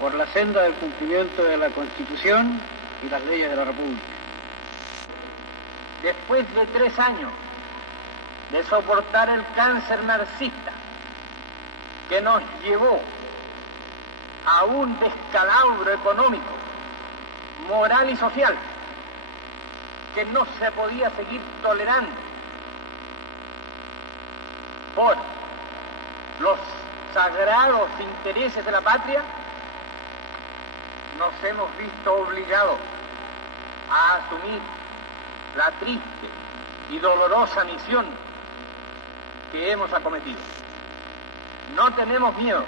por la senda del cumplimiento de la Constitución y las leyes de la República. Después de 3 años de soportar el cáncer marxista que nos llevó a un descalabro económico, moral y social que no se podía seguir tolerando por los sagrados intereses de la patria, nos hemos visto obligados a asumir la triste y dolorosa misión que hemos acometido. No tenemos miedo,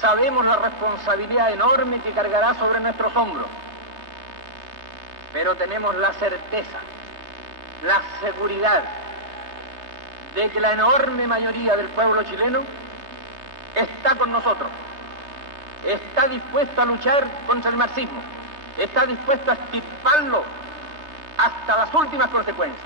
sabemos la responsabilidad enorme que cargará sobre nuestros hombros, pero tenemos la certeza, la seguridad de que la enorme mayoría del pueblo chileno está con nosotros, está dispuesto a luchar contra el marxismo, está dispuesto a extirparlo hasta las últimas consecuencias.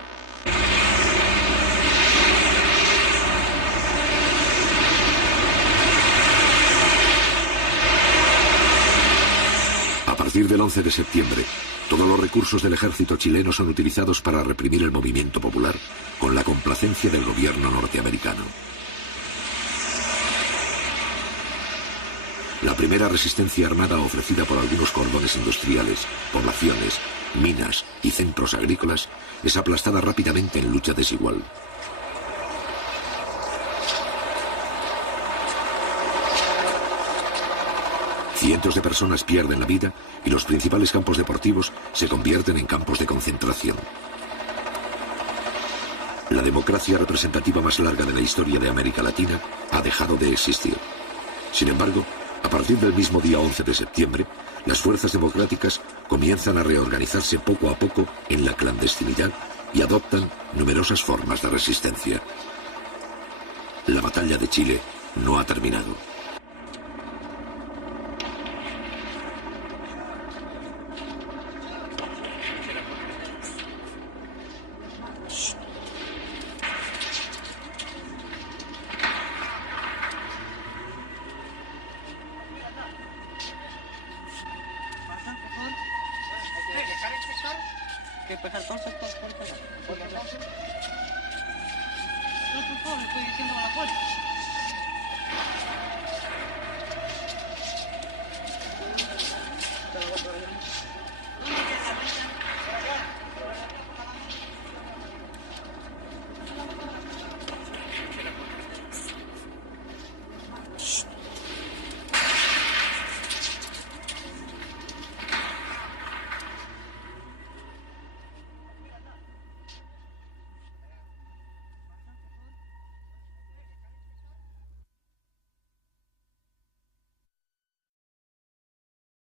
A partir del 11 de septiembre, todos los recursos del ejército chileno son utilizados para reprimir el movimiento popular con la complacencia del gobierno norteamericano. La primera resistencia armada ofrecida por algunos cordones industriales, poblaciones, minas y centros agrícolas es aplastada rápidamente en lucha desigual. Cientos de personas pierden la vida y los principales campos deportivos se convierten en campos de concentración. La democracia representativa más larga de la historia de América Latina ha dejado de existir. Sin embargo, a partir del mismo día 11 de septiembre, las fuerzas democráticas comienzan a reorganizarse poco a poco en la clandestinidad y adoptan numerosas formas de resistencia. La batalla de Chile no ha terminado.